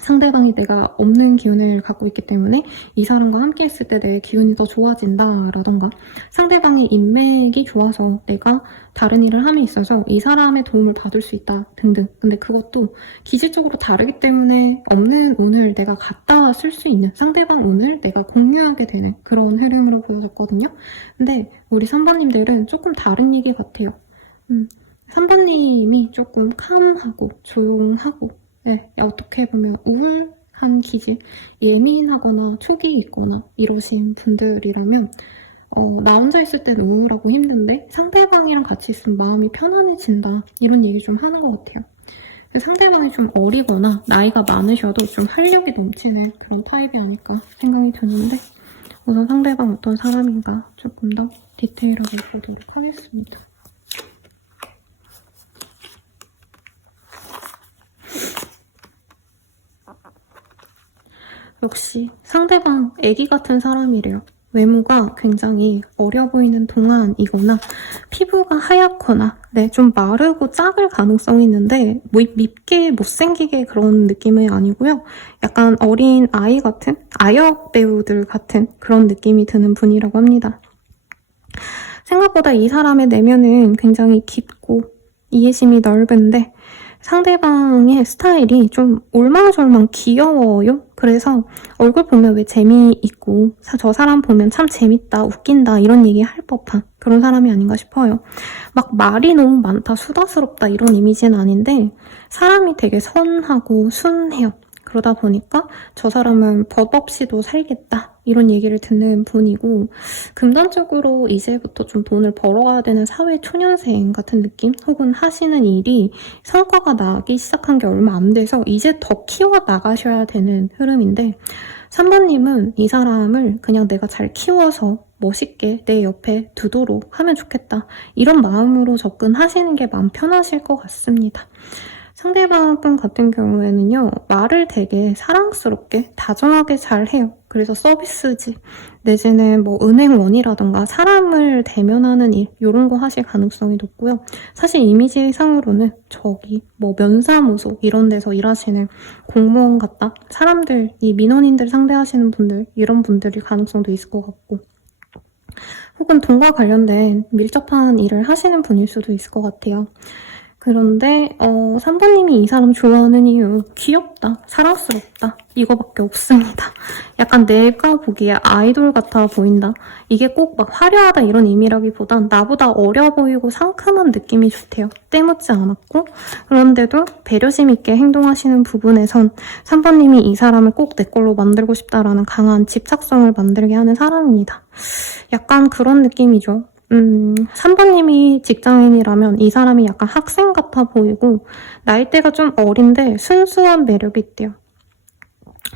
상대방이 내가 없는 기운을 갖고 있기 때문에 이 사람과 함께 있을 때 내 기운이 더 좋아진다 라던가 상대방의 인맥이 좋아서 내가 다른 일을 함에 있어서 이 사람의 도움을 받을 수 있다 등등. 근데 그것도 기질적으로 다르기 때문에 없는 운을 내가 갖다 쓸 수 있는 상대방 운을 내가 공유하게 되는 그런 흐름으로 보여졌거든요. 근데 우리 3번님들은 조금 다른 얘기 같아요. 3번님이 조금 캄하고 조용하고 네, 어떻게 보면 우울한 기질, 예민하거나 촉이 있거나 이러신 분들이라면 나 혼자 있을 땐 우울하고 힘든데 상대방이랑 같이 있으면 마음이 편안해진다 이런 얘기 좀 하는 것 같아요. 상대방이 좀 어리거나 나이가 많으셔도 좀 활력이 넘치는 그런 타입이 아닐까 생각이 드는데 우선 상대방 어떤 사람인가 조금 더 디테일하게 보도록 하겠습니다. 역시 상대방 애기 같은 사람이래요. 외모가 굉장히 어려 보이는 동안이거나 피부가 하얗거나 네, 좀 마르고 작을 가능성이 있는데 밉게 못생기게 그런 느낌은 아니고요. 약간 어린 아이 같은 아역 배우들 같은 그런 느낌이 드는 분이라고 합니다. 생각보다 이 사람의 내면은 굉장히 깊고 이해심이 넓은데 상대방의 스타일이 좀 올망졸망 귀여워요. 그래서 얼굴 보면 왜 재미있고 저 사람 보면 참 재밌다, 웃긴다 이런 얘기 할 법한 그런 사람이 아닌가 싶어요. 막 말이 너무 많다, 수다스럽다 이런 이미지는 아닌데 사람이 되게 선하고 순해요. 그러다 보니까 저 사람은 법 없이도 살겠다 이런 얘기를 듣는 분이고 금전적으로 이제부터 좀 돈을 벌어가야 되는 사회 초년생 같은 느낌? 혹은 하시는 일이 성과가 나기 시작한 게 얼마 안 돼서 이제 더 키워나가셔야 되는 흐름인데 3번님은 이 사람을 그냥 내가 잘 키워서 멋있게 내 옆에 두도록 하면 좋겠다 이런 마음으로 접근하시는 게 마음 편하실 것 같습니다. 상대방 분 같은 경우에는요, 말을 되게 사랑스럽게, 다정하게 잘 해요. 그래서 서비스직, 내지는 뭐 은행원이라던가 사람을 대면하는 일, 이런 거 하실 가능성이 높고요. 사실 이미지상으로는 저기 뭐 면사무소 이런 데서 일하시는 공무원 같다. 사람들, 이 민원인들 상대하시는 분들, 이런 분들이 가능성도 있을 것 같고. 혹은 돈과 관련된 밀접한 일을 하시는 분일 수도 있을 것 같아요. 그런데 3번님이 이 사람 좋아하는 이유 귀엽다, 사랑스럽다 이거밖에 없습니다. 약간 내가 보기에 아이돌 같아 보인다. 이게 꼭 막 화려하다 이런 의미라기보단 나보다 어려 보이고 상큼한 느낌이 좋대요. 때묻지 않았고 그런데도 배려심 있게 행동하시는 부분에선 3번님이 이 사람을 꼭 내 걸로 만들고 싶다라는 강한 집착성을 만들게 하는 사람입니다. 약간 그런 느낌이죠. 3번님이 직장인이라면 이 사람이 약간 학생 같아 보이고 나이대가 좀 어린데 순수한 매력이 있대요.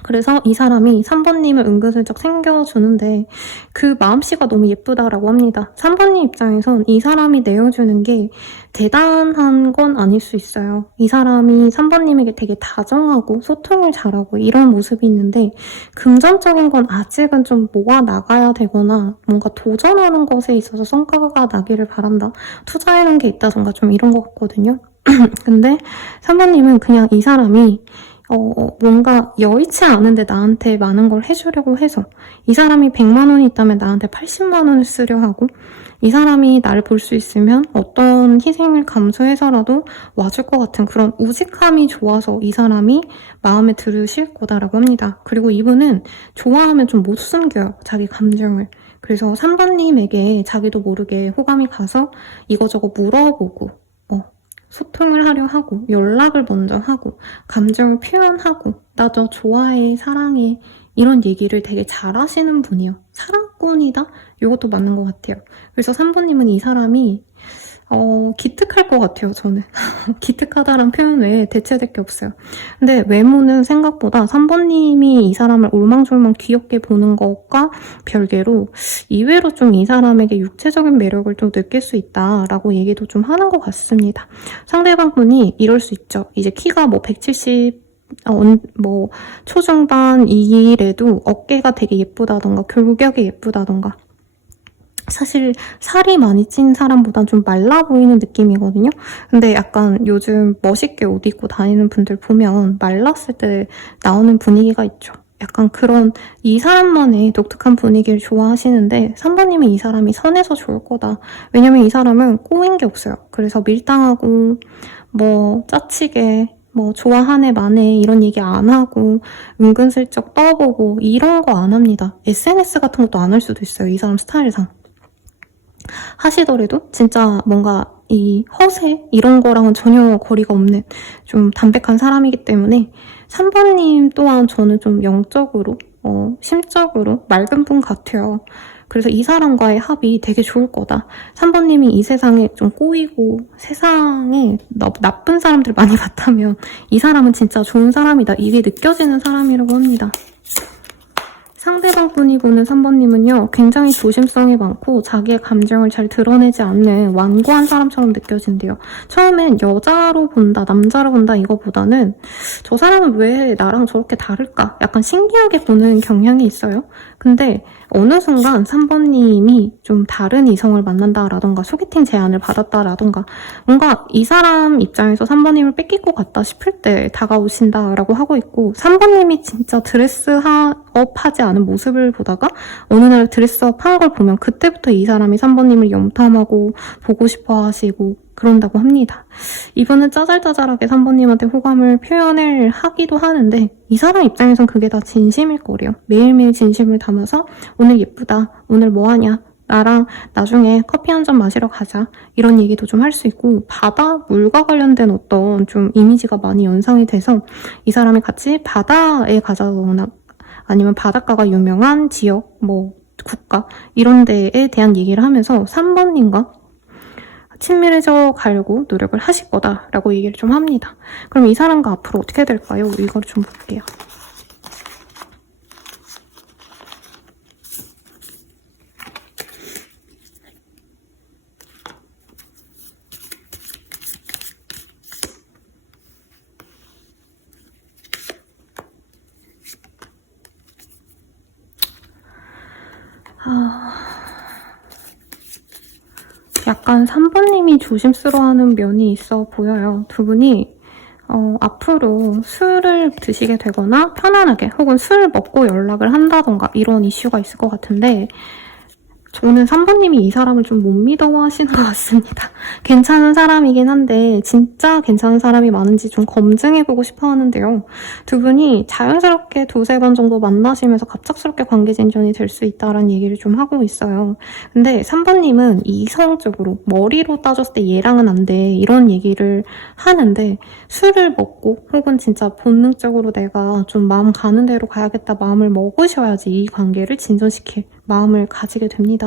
그래서 이 사람이 3번님을 은근슬쩍 챙겨주는데 그 마음씨가 너무 예쁘다라고 합니다. 3번님 입장에선 이 사람이 내어주는 게 대단한 건 아닐 수 있어요. 이 사람이 3번님에게 되게 다정하고 소통을 잘하고 이런 모습이 있는데 금전적인 건 아직은 좀 모아 나가야 되거나 뭔가 도전하는 것에 있어서 성과가 나기를 바란다. 투자해놓은 게 있다던가 좀 이런 것 같거든요. 근데 3번님은 그냥 이 사람이 뭔가 여의치 않은데 나한테 많은 걸 해주려고 해서 이 사람이 100만 원이 있다면 나한테 80만 원을 쓰려 하고 이 사람이 나를 볼 수 있으면 어떤 희생을 감수해서라도 와줄 것 같은 그런 우직함이 좋아서 이 사람이 마음에 들으실 거다라고 합니다. 그리고 이분은 좋아하면 좀 못 숨겨요. 자기 감정을. 그래서 3번님에게 자기도 모르게 호감이 가서 이거저거 물어보고 소통을 하려 하고 연락을 먼저 하고 감정을 표현하고 나 너 좋아해, 사랑해 이런 얘기를 되게 잘하시는 분이에요. 사랑꾼이다? 이것도 맞는 것 같아요. 그래서 3번님은 이 사람이 기특할 것 같아요, 저는. 기특하다는 표현 외에 대체될 게 없어요. 근데 외모는 생각보다 3번님이 이 사람을 올망졸망 귀엽게 보는 것과 별개로 이외로 좀 이 사람에게 육체적인 매력을 좀 느낄 수 있다라고 얘기도 좀 하는 것 같습니다. 상대방 분이 이럴 수 있죠. 이제 키가 뭐 170, 뭐 초중반이래도 어깨가 되게 예쁘다던가 골격이 예쁘다던가 사실 살이 많이 찐 사람보단 좀 말라 보이는 느낌이거든요. 근데 약간 요즘 멋있게 옷 입고 다니는 분들 보면 말랐을 때 나오는 분위기가 있죠. 약간 그런 이 사람만의 독특한 분위기를 좋아하시는데 3번님은 이 사람이 선해서 좋을 거다. 왜냐면 이 사람은 꼬인 게 없어요. 그래서 밀당하고 뭐 짜치게 뭐 좋아하네 마네 이런 얘기 안 하고 은근슬쩍 떠보고 이런 거 안 합니다. SNS 같은 것도 안 할 수도 있어요. 이 사람 스타일상. 하시더라도 진짜 뭔가 이 허세 이런 거랑은 전혀 거리가 없는 좀 담백한 사람이기 때문에 3번님 또한 저는 좀 영적으로 심적으로 맑은 분 같아요. 그래서 이 사람과의 합이 되게 좋을 거다. 3번님이 이 세상에 좀 꼬이고 세상에 나쁜 사람들 많이 봤다면 이 사람은 진짜 좋은 사람이다. 이게 느껴지는 사람이라고 합니다. 상대방 분이 보는 3번님은요, 굉장히 조심성이 많고 자기의 감정을 잘 드러내지 않는 완고한 사람처럼 느껴진대요. 처음엔 여자로 본다, 남자로 본다 이거보다는 저 사람은 왜 나랑 저렇게 다를까? 약간 신기하게 보는 경향이 있어요. 근데 어느 순간 3번님이 좀 다른 이성을 만난다라던가 소개팅 제안을 받았다라던가 뭔가 이 사람 입장에서 3번님을 뺏길 것 같다 싶을 때 다가오신다라고 하고 있고 3번님이 진짜 드레스업 하지 않은 모습을 보다가 어느 날 드레스업 한 걸 보면 그때부터 이 사람이 3번님을 염탐하고 보고 싶어 하시고 그런다고 합니다. 이분은 짜잘짜잘하게 3번님한테 호감을 표현을 하기도 하는데 이 사람 입장에선 그게 다 진심일 거래요. 매일매일 진심을 담아서 오늘 예쁘다, 오늘 뭐하냐, 나랑 나중에 커피 한 잔 마시러 가자 이런 얘기도 좀 할 수 있고 바다, 물과 관련된 어떤 좀 이미지가 많이 연상이 돼서 이 사람이 같이 바다에 가자거나 아니면 바닷가가 유명한 지역, 뭐 국가 이런 데에 대한 얘기를 하면서 3번님과 친밀해져 가려고 노력을 하실 거다라고 얘기를 좀 합니다. 그럼 이 사람과 앞으로 어떻게 될까요? 이걸 좀 볼게요. 약간 3번님이 조심스러워하는 면이 있어 보여요. 두 분이 앞으로 술을 드시게 되거나 편안하게 혹은 술 먹고 연락을 한다던가 이런 이슈가 있을 것 같은데 저는 3번님이 이 사람을 좀 못 믿어하시는 것 같습니다. 괜찮은 사람이긴 한데 진짜 괜찮은 사람이 많은지 좀 검증해보고 싶어 하는데요. 두 분이 자연스럽게 두세 번 정도 만나시면서 갑작스럽게 관계 진전이 될 수 있다는 얘기를 좀 하고 있어요. 근데 3번님은 이성적으로 머리로 따졌을 때 얘랑은 안 돼 이런 얘기를 하는데 술을 먹고 혹은 진짜 본능적으로 내가 좀 마음 가는 대로 가야겠다 마음을 먹으셔야지 이 관계를 진전시킬 마음을 가지게 됩니다.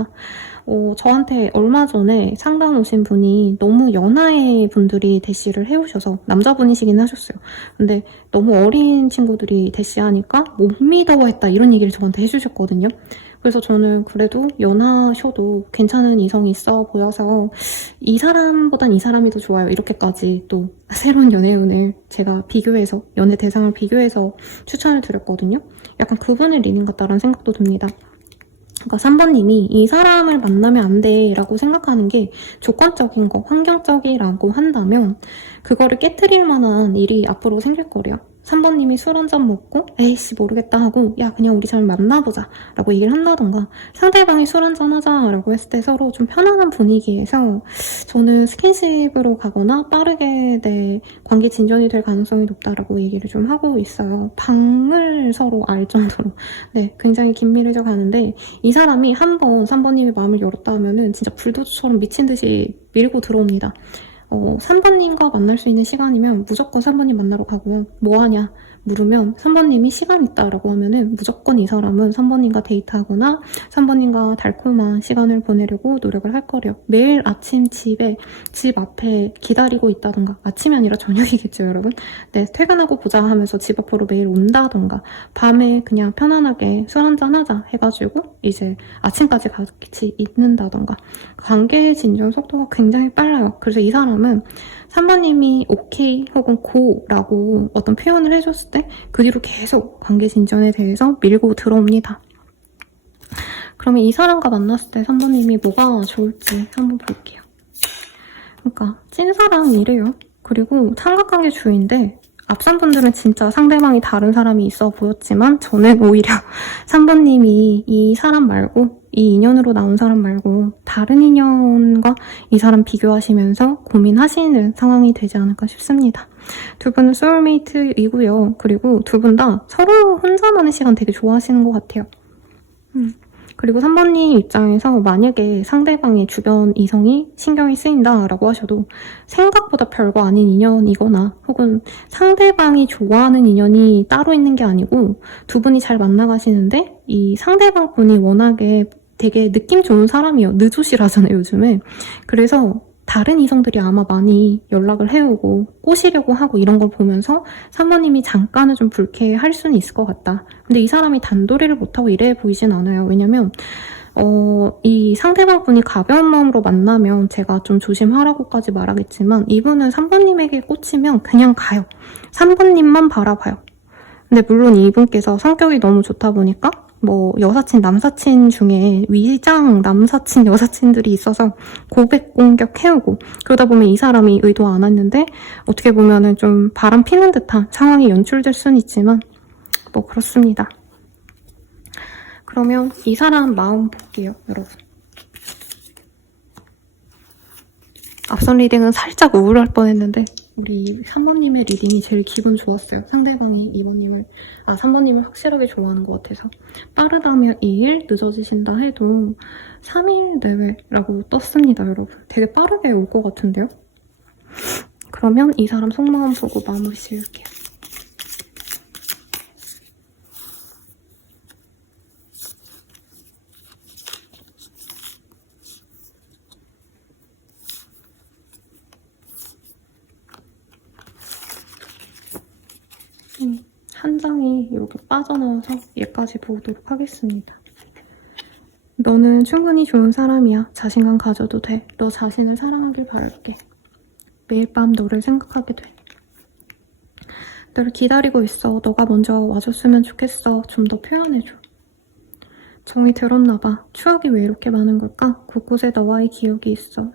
저한테 얼마 전에 상담 오신 분이 너무 연하의 분들이 대시를 해오셔서 남자분이시긴 하셨어요. 근데 너무 어린 친구들이 대시하니까 못 믿어했다 이런 얘기를 저한테 해주셨거든요. 그래서 저는 그래도 연하셔도 괜찮은 이성이 있어 보여서 이 사람보단 이 사람이 더 좋아요. 이렇게까지 또 새로운 연애운을 제가 비교해서 연애 대상을 비교해서 추천을 드렸거든요. 약간 그분의 리딩 같다라는 생각도 듭니다. 그러니까 3번님이 이 사람을 만나면 안 돼 라고 생각하는 게 조건적인 거, 환경적이라고 한다면 그거를 깨트릴 만한 일이 앞으로 생길 거래요. 3번님이 술 한잔 먹고 에이씨 모르겠다 하고 야 그냥 우리 잘 만나보자 라고 얘기를 한다던가 상대방이 술 한잔 하자 라고 했을 때 서로 좀 편안한 분위기에서 저는 스킨십으로 가거나 빠르게 관계 진전이 될 가능성이 높다라고 얘기를 좀 하고 있어요. 방을 서로 알 정도로 굉장히 긴밀해져 가는데 이 사람이 한번 3번님의 마음을 열었다 하면은 진짜 불도저처럼 미친 듯이 밀고 들어옵니다. 3번님과 만날 수 있는 시간이면 무조건 3번님 만나러 가고요. 뭐 하냐 물으면 3번님이 시간 있다라고 하면은 무조건 이 사람은 3번님과 데이트하거나 3번님과 달콤한 시간을 보내려고 노력을 할 거래요. 매일 아침 집 앞에 기다리고 있다던가, 아침이 아니라 저녁이겠죠 여러분. 네, 퇴근하고 보자 하면서 집 앞으로 매일 온다던가, 밤에 그냥 편안하게 술 한잔 하자 해가지고 이제 아침까지 같이 있는다던가, 관계 진전 속도가 굉장히 빨라요. 그래서 이 사람은 3번님이 오케이 혹은 고라고 어떤 표현을 해줬을 때 그 뒤로 계속 관계 진전에 대해서 밀고 들어옵니다. 그러면 이 사람과 만났을 때 3번님이 뭐가 좋을지 한번 볼게요. 그러니까 찐사랑이래요. 그리고 삼각관계 주인데, 앞선 분들은 진짜 상대방이 다른 사람이 있어 보였지만 저는 오히려 3번님이 이 사람 말고, 이 인연으로 나온 사람 말고 다른 인연과 이 사람 비교하시면서 고민하시는 상황이 되지 않을까 싶습니다. 두 분은 소울메이트이고요. 그리고 두 분 다 서로 혼자만의 시간 되게 좋아하시는 것 같아요. 그리고 3번님 입장에서 만약에 상대방의 주변 이성이 신경이 쓰인다라고 하셔도 생각보다 별거 아닌 인연이거나, 혹은 상대방이 좋아하는 인연이 따로 있는 게 아니고 두 분이 잘 만나가시는데 이 상대방 분이 워낙에 되게 느낌 좋은 사람이에요. 늦으시라잖아요 요즘에. 그래서 다른 이성들이 아마 많이 연락을 해오고 꼬시려고 하고 이런 걸 보면서 3번님이 잠깐은 좀 불쾌할 수는 있을 것 같다. 근데 이 사람이 단도리를 못하고 이래 보이진 않아요. 왜냐면 이 상대방 분이 가벼운 마음으로 만나면 제가 좀 조심하라고까지 말하겠지만, 이분은 3번님에게 꽂히면 그냥 가요. 3번님만 바라봐요. 근데 물론 이분께서 성격이 너무 좋다 보니까 뭐 여사친, 남사친 중에 위장 남사친, 여사친들이 있어서 고백 공격 해오고, 그러다 보면 이 사람이 의도 안 했는데 어떻게 보면은 좀 바람 피는 듯한 상황이 연출될 수는 있지만 뭐 그렇습니다. 그러면 이 사람 마음 볼게요, 여러분. 앞선 리딩은 살짝 우울할 뻔했는데 우리 3번님의 리딩이 제일 기분 좋았어요. 상대방이 3번님을 확실하게 좋아하는 것 같아서. 빠르다면 2일, 늦어지신다 해도 3일 내외라고 떴습니다, 여러분. 되게 빠르게 올 것 같은데요? 그러면 이 사람 속마음 보고 마무리 지을게요. 한 장이 이렇게 빠져나와서 얘까지 보도록 하겠습니다. 너는 충분히 좋은 사람이야. 자신감 가져도 돼. 너 자신을 사랑하길 바랄게. 매일 밤 너를 생각하게 돼. 너를 기다리고 있어. 너가 먼저 와줬으면 좋겠어. 좀 더 표현해줘. 정이 들었나봐. 추억이 왜 이렇게 많은 걸까? 곳곳에 너와의 기억이 있어.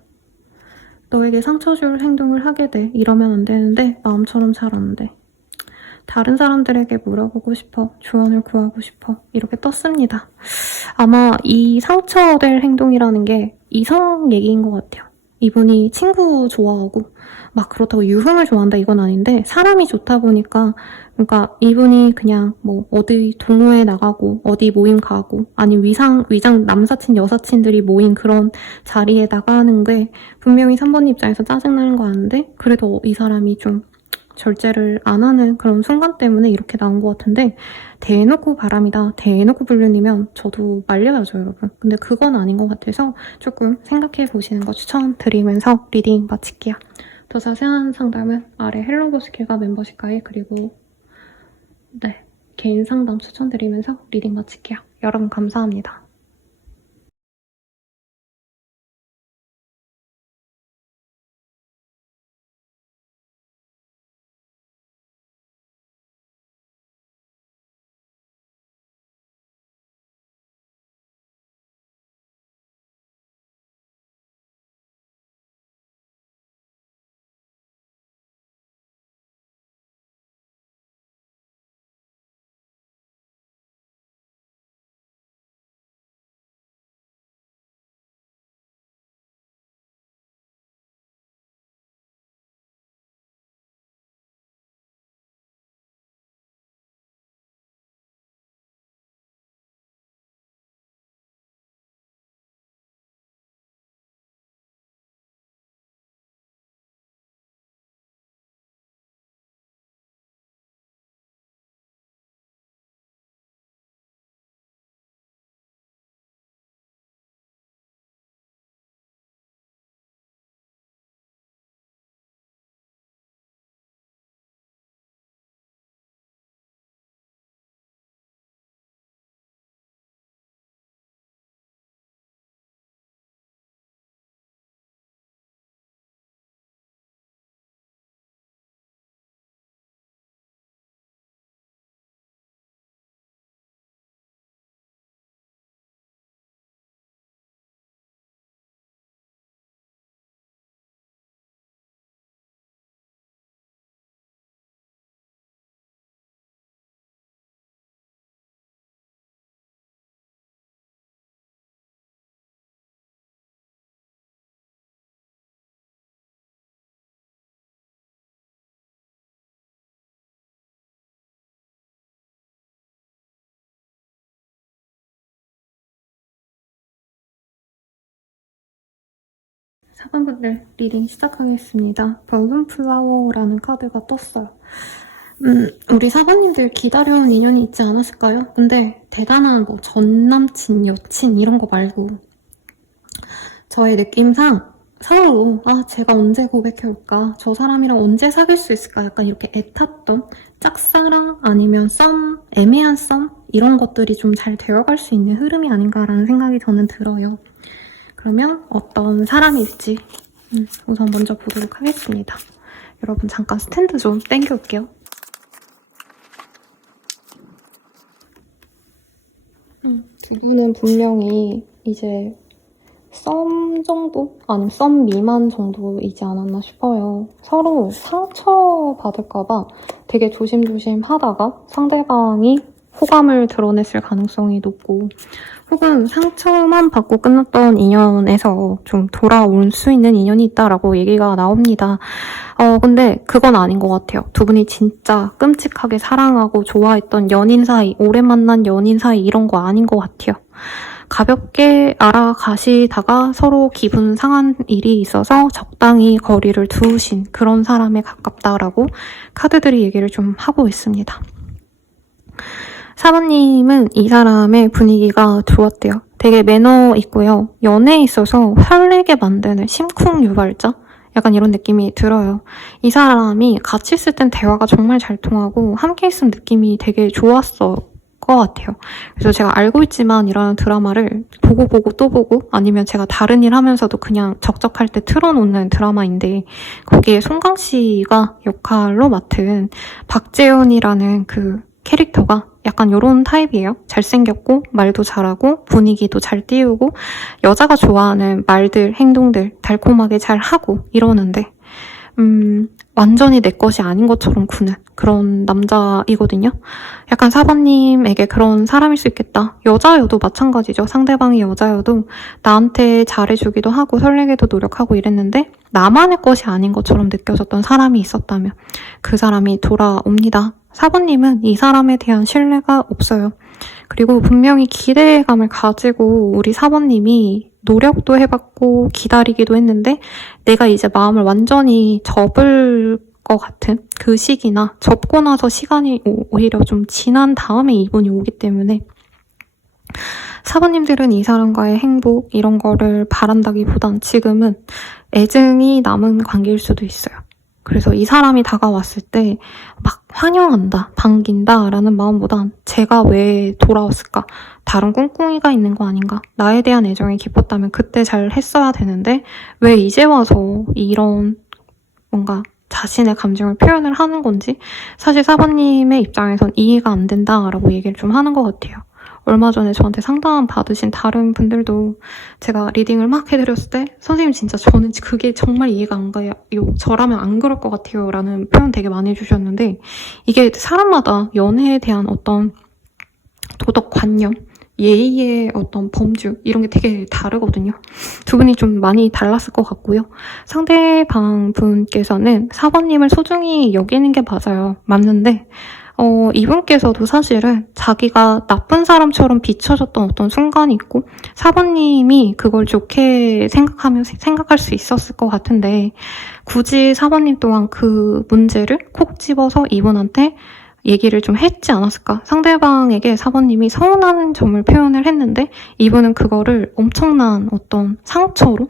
너에게 상처 줄 행동을 하게 돼. 이러면 안 되는데 마음처럼 잘 안 돼. 다른 사람들에게 물어보고 싶어. 조언을 구하고 싶어. 이렇게 떴습니다. 아마 이 상처될 행동이라는 게 이성 얘기인 것 같아요. 이분이 친구 좋아하고 막 그렇다고 유흥을 좋아한다 이건 아닌데, 사람이 좋다 보니까, 그러니까 이분이 그냥 뭐 어디 동호회 나가고 어디 모임 가고, 아니 위장 남사친 여사친들이 모인 그런 자리에 나가는 게 분명히 3번 입장에서 짜증나는 거 아는데, 그래도 이 사람이 좀 절제를 안 하는 그런 순간 때문에 이렇게 나온 것 같은데, 대놓고 바람이다, 대놓고 불륜이면 저도 말려야죠, 여러분. 근데 그건 아닌 것 같아서 조금 생각해 보시는 거 추천드리면서 리딩 마칠게요. 더 자세한 상담은 아래 헬로버스킬과 멤버십 가입, 그리고 개인 상담 추천드리면서 리딩 마칠게요. 여러분 감사합니다. 4번분들 리딩 시작하겠습니다. 벌룬플라워라는 카드가 떴어요. 우리 4번님들 기다려온 인연이 있지 않았을까요? 근데 대단한 뭐 전남친, 여친 이런 거 말고 저의 느낌상 서로 제가 언제 고백해올까? 저 사람이랑 언제 사귈 수 있을까? 약간 이렇게 애탔던 짝사랑 아니면 썸, 애매한 썸 이런 것들이 좀 잘 되어갈 수 있는 흐름이 아닌가라는 생각이 저는 들어요. 그러면 어떤 사람일지 우선 먼저 보도록 하겠습니다. 여러분 잠깐 스탠드 좀 땡겨올게요. 두 분은 분명히 이제 썸 정도? 아니면 썸 미만 정도이지 않았나 싶어요. 서로 상처받을까봐 되게 조심조심 하다가 상대방이 호감을 드러냈을 가능성이 높고 혹은 상처만 받고 끝났던 인연에서 좀 돌아올 수 있는 인연이 있다라고 얘기가 나옵니다. 근데 그건 아닌 것 같아요. 두 분이 진짜 끔찍하게 사랑하고 좋아했던 연인 사이, 오래 만난 연인 사이 이런 거 아닌 것 같아요. 가볍게 알아가시다가 서로 기분 상한 일이 있어서 적당히 거리를 두신 그런 사람에 가깝다라고 카드들이 얘기를 좀 하고 있습니다. 4번님은 이 사람의 분위기가 좋았대요. 되게 매너 있고요. 연애에 있어서 설레게 만드는 심쿵 유발자? 약간 이런 느낌이 들어요. 이 사람이 같이 있을 땐 대화가 정말 잘 통하고 함께 있으면 느낌이 되게 좋았어 것 같아요. 그래서 제가 알고 있지만 이런 드라마를 보고 또 보고 아니면 제가 다른 일 하면서도 그냥 적적할 때 틀어놓는 드라마인데 거기에 송강 씨가 역할로 맡은 박재현이라는 그 캐릭터가 약간 요런 타입이에요. 잘생겼고 말도 잘하고 분위기도 잘 띄우고 여자가 좋아하는 말들, 행동들 달콤하게 잘 하고 이러는데 완전히 내 것이 아닌 것처럼 구는 그런 남자이거든요. 약간 4번님에게 그런 사람일 수 있겠다. 여자여도 마찬가지죠. 상대방이 여자여도 나한테 잘해주기도 하고 설레게도 노력하고 이랬는데 나만의 것이 아닌 것처럼 느껴졌던 사람이 있었다면 그 사람이 돌아옵니다. 4번님은 이 사람에 대한 신뢰가 없어요. 그리고 분명히 기대감을 가지고 우리 4번님이 노력도 해봤고 기다리기도 했는데 내가 이제 마음을 완전히 접을 것 같은 그 시기나 접고 나서 시간이 오히려 좀 지난 다음에 이분이 오기 때문에 4번님들은 이 사람과의 행복 이런 거를 바란다기보단 지금은 애증이 남은 관계일 수도 있어요. 그래서 이 사람이 다가왔을 때 막 환영한다, 반긴다 라는 마음보단 제가 왜 돌아왔을까? 다른 꿍꿍이가 있는 거 아닌가? 나에 대한 애정이 깊었다면 그때 잘 했어야 되는데 왜 이제 와서 이런 뭔가 자신의 감정을 표현을 하는 건지 사실 4번님의 입장에선 이해가 안 된다라고 얘기를 좀 하는 것 같아요. 얼마 전에 저한테 상담 받으신 다른 분들도 제가 리딩을 막 해드렸을 때 선생님 진짜 저는 그게 정말 이해가 안 가요. 저라면 안 그럴 것 같아요 라는 표현 되게 많이 해주셨는데 이게 사람마다 연애에 대한 어떤 도덕관념, 예의의 어떤 범주 이런 게 되게 다르거든요. 두 분이 좀 많이 달랐을 것 같고요. 상대방 분께서는 4번님을 소중히 여기는 게 맞는데 이분께서도 사실은 자기가 나쁜 사람처럼 비춰졌던 어떤 순간이 있고 4번님이 그걸 좋게 생각할 수 있었을 것 같은데 굳이 4번님 또한 그 문제를 콕 집어서 이분한테 얘기를 좀 했지 않았을까? 상대방에게 4번님이 서운한 점을 표현을 했는데 이분은 그거를 엄청난 어떤 상처로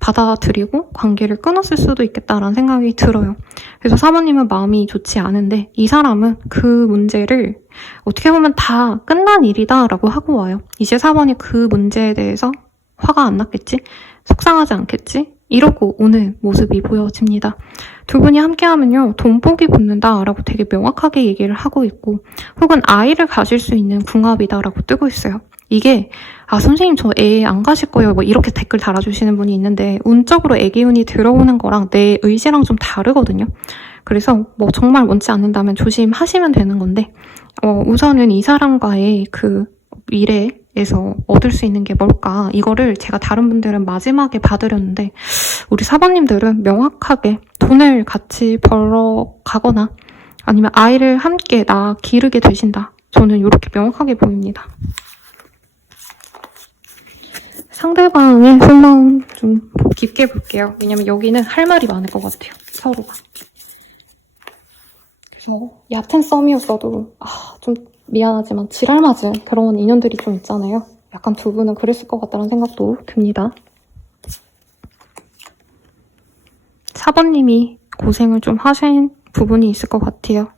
받아들이고 관계를 끊었을 수도 있겠다라는 생각이 들어요. 그래서 4번님은 마음이 좋지 않은데 이 사람은 그 문제를 어떻게 보면 다 끝난 일이다라고 하고 와요. 이제 4번이 그 문제에 대해서 화가 안 났겠지? 속상하지 않겠지? 이러고 오는 모습이 보여집니다. 두 분이 함께하면요. 돈복이 붙는다라고 되게 명확하게 얘기를 하고 있고 혹은 아이를 가질 수 있는 궁합이다라고 뜨고 있어요. 이게 선생님 저 애 안 가실 거예요 뭐 이렇게 댓글 달아주시는 분이 있는데 운적으로 애기운이 들어오는 거랑 내 의지랑 좀 다르거든요. 그래서 뭐 정말 원치 않는다면 조심하시면 되는 건데 우선은 이 사람과의 그 미래에서 얻을 수 있는 게 뭘까 이거를 제가 다른 분들은 마지막에 봐드렸는데 우리 4번님들은 명확하게 돈을 같이 벌러 가거나 아니면 아이를 함께 기르게 되신다. 저는 이렇게 명확하게 보입니다. 상대방의 속마음 좀 깊게 볼게요. 왜냐면 여기는 할 말이 많을 것 같아요. 서로가. 그래서 얕은 썸이었어도 좀 미안하지만 지랄맞은 그런 인연들이 좀 있잖아요. 약간 두 분은 그랬을 것 같다는 생각도 듭니다. 4번님이 고생을 좀 하신 부분이 있을 것 같아요.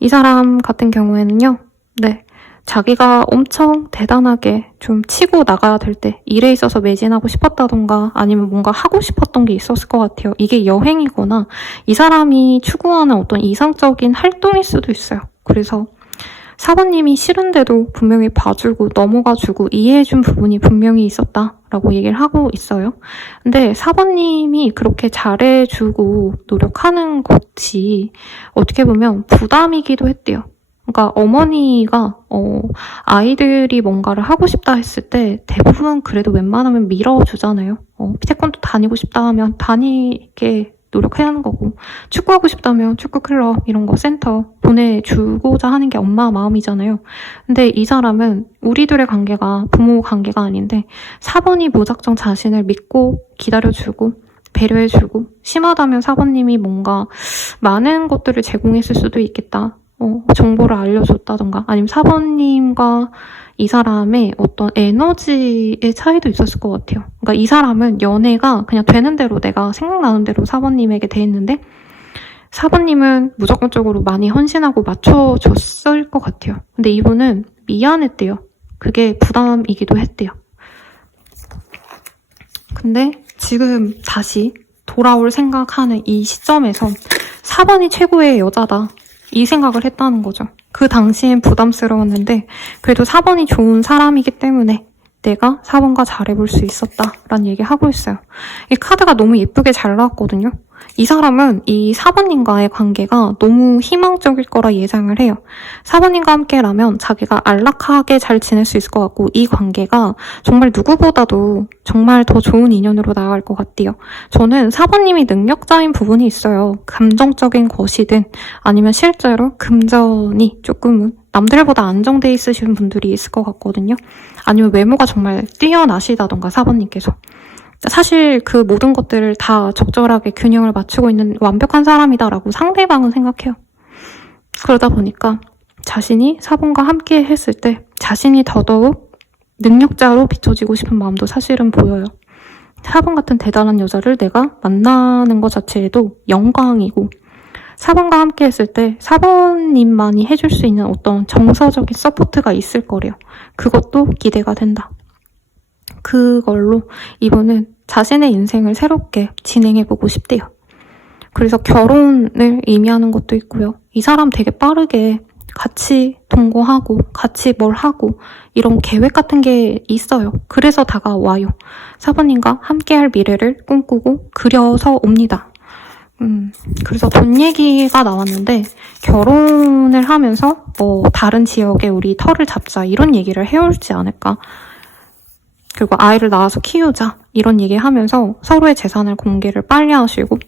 이 사람 같은 경우에는요. 네, 자기가 엄청 대단하게 좀 치고 나가야 될 때 일에 있어서 매진하고 싶었다던가 아니면 뭔가 하고 싶었던 게 있었을 것 같아요. 이게 여행이거나 이 사람이 추구하는 어떤 이상적인 활동일 수도 있어요. 그래서 4번님이 싫은데도 분명히 봐주고 넘어가주고 이해해준 부분이 분명히 있었다라고 얘기를 하고 있어요. 근데 4번님이 그렇게 잘해주고 노력하는 것이 어떻게 보면 부담이기도 했대요. 그러니까 어머니가 아이들이 뭔가를 하고 싶다 했을 때 대부분 그래도 웬만하면 밀어주잖아요. 태권도 다니고 싶다 하면 다니게 노력해야 하는 거고 축구하고 싶다면 축구 클럽 이런 거 센터 보내주고자 하는 게 엄마 마음이잖아요. 근데 이 사람은 우리들의 관계가 부모 관계가 아닌데 4번이 무작정 자신을 믿고 기다려주고 배려해주고 심하다면 4번님이 뭔가 많은 것들을 제공했을 수도 있겠다. 정보를 알려줬다던가 아니면 4번님과 이 사람의 어떤 에너지의 차이도 있었을 것 같아요. 그러니까 이 사람은 연애가 그냥 되는 대로 내가 생각나는 대로 4번님에게 돼 있는데 4번님은 무조건적으로 많이 헌신하고 맞춰줬을 것 같아요. 근데 이분은 미안했대요. 그게 부담이기도 했대요. 근데 지금 다시 돌아올 생각하는 이 시점에서 4번이 최고의 여자다. 이 생각을 했다는 거죠. 그 당시엔 부담스러웠는데 그래도 4번이 좋은 사람이기 때문에 내가 4번과 잘해볼 수 있었다라는 얘기 하고 있어요. 이 카드가 너무 예쁘게 잘 나왔거든요. 이 사람은 이 4번님과의 관계가 너무 희망적일 거라 예상을 해요. 4번님과 함께라면 자기가 안락하게 잘 지낼 수 있을 것 같고 이 관계가 정말 누구보다도 정말 더 좋은 인연으로 나아갈 것 같아요. 저는 4번님이 능력자인 부분이 있어요. 감정적인 것이든 아니면 실제로 금전이 조금은 남들보다 안정돼 있으신 분들이 있을 것 같거든요. 아니면 외모가 정말 뛰어나시다던가 4번님께서. 사실 그 모든 것들을 다 적절하게 균형을 맞추고 있는 완벽한 사람이다라고 상대방은 생각해요. 그러다 보니까 자신이 4번과 함께 했을 때 자신이 더더욱 능력자로 비춰지고 싶은 마음도 사실은 보여요. 4번 같은 대단한 여자를 내가 만나는 것 자체에도 영광이고 4번과 함께 했을 때 4번님만이 해줄 수 있는 어떤 정서적인 서포트가 있을 거래요. 그것도 기대가 된다. 그걸로 이분은 자신의 인생을 새롭게 진행해보고 싶대요. 그래서 결혼을 의미하는 것도 있고요. 이 사람 되게 빠르게 같이 동거하고 같이 뭘 하고 이런 계획 같은 게 있어요. 그래서 다가와요. 4번님과 함께할 미래를 꿈꾸고 그려서 옵니다. 그래서 돈 얘기가 나왔는데 결혼을 하면서 다른 지역에 우리 터를 잡자 이런 얘기를 해올지 않을까. 그리고 아이를 낳아서 키우자 이런 얘기하면서 서로의 재산을 공개를 빨리 하시고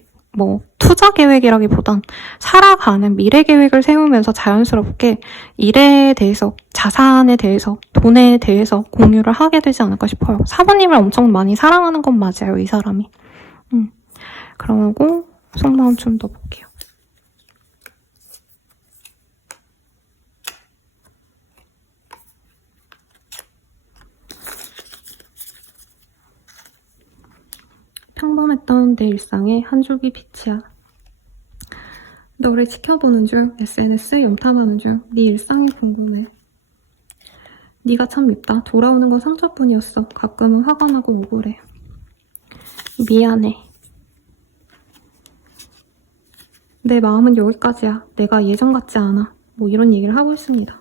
투자 계획이라기보단 살아가는 미래 계획을 세우면서 자연스럽게 일에 대해서 자산에 대해서 돈에 대해서 공유를 하게 되지 않을까 싶어요. 4번님을 엄청 많이 사랑하는 건 맞아요. 이 사람이. 그러고 속마음 좀 더 볼게요. 평범했던 내 일상에 한 줄기 빛이야. 너를 지켜보는 중, SNS 염탐하는 중, 네 일상이 궁금해. 네가 참 밉다. 돌아오는 건 상처뿐이었어. 가끔은 화가 나고 억울해. 미안해. 내 마음은 여기까지야. 내가 예전 같지 않아. 이런 얘기를 하고 있습니다.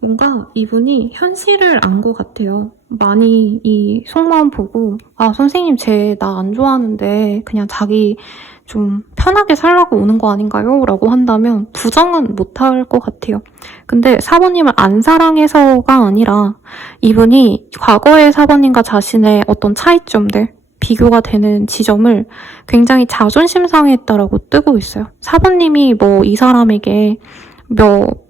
뭔가 이분이 현실을 안 것 같아요. 많이 이 속마음 보고 선생님 쟤 나 안 좋아하는데 그냥 자기 좀 편하게 살라고 오는 거 아닌가요? 라고 한다면 부정은 못할 것 같아요. 근데 4번님을 안 사랑해서가 아니라 이분이 과거의 4번님과 자신의 어떤 차이점들 비교가 되는 지점을 굉장히 자존심 상해했다라고 뜨고 있어요. 4번님이 이 사람에게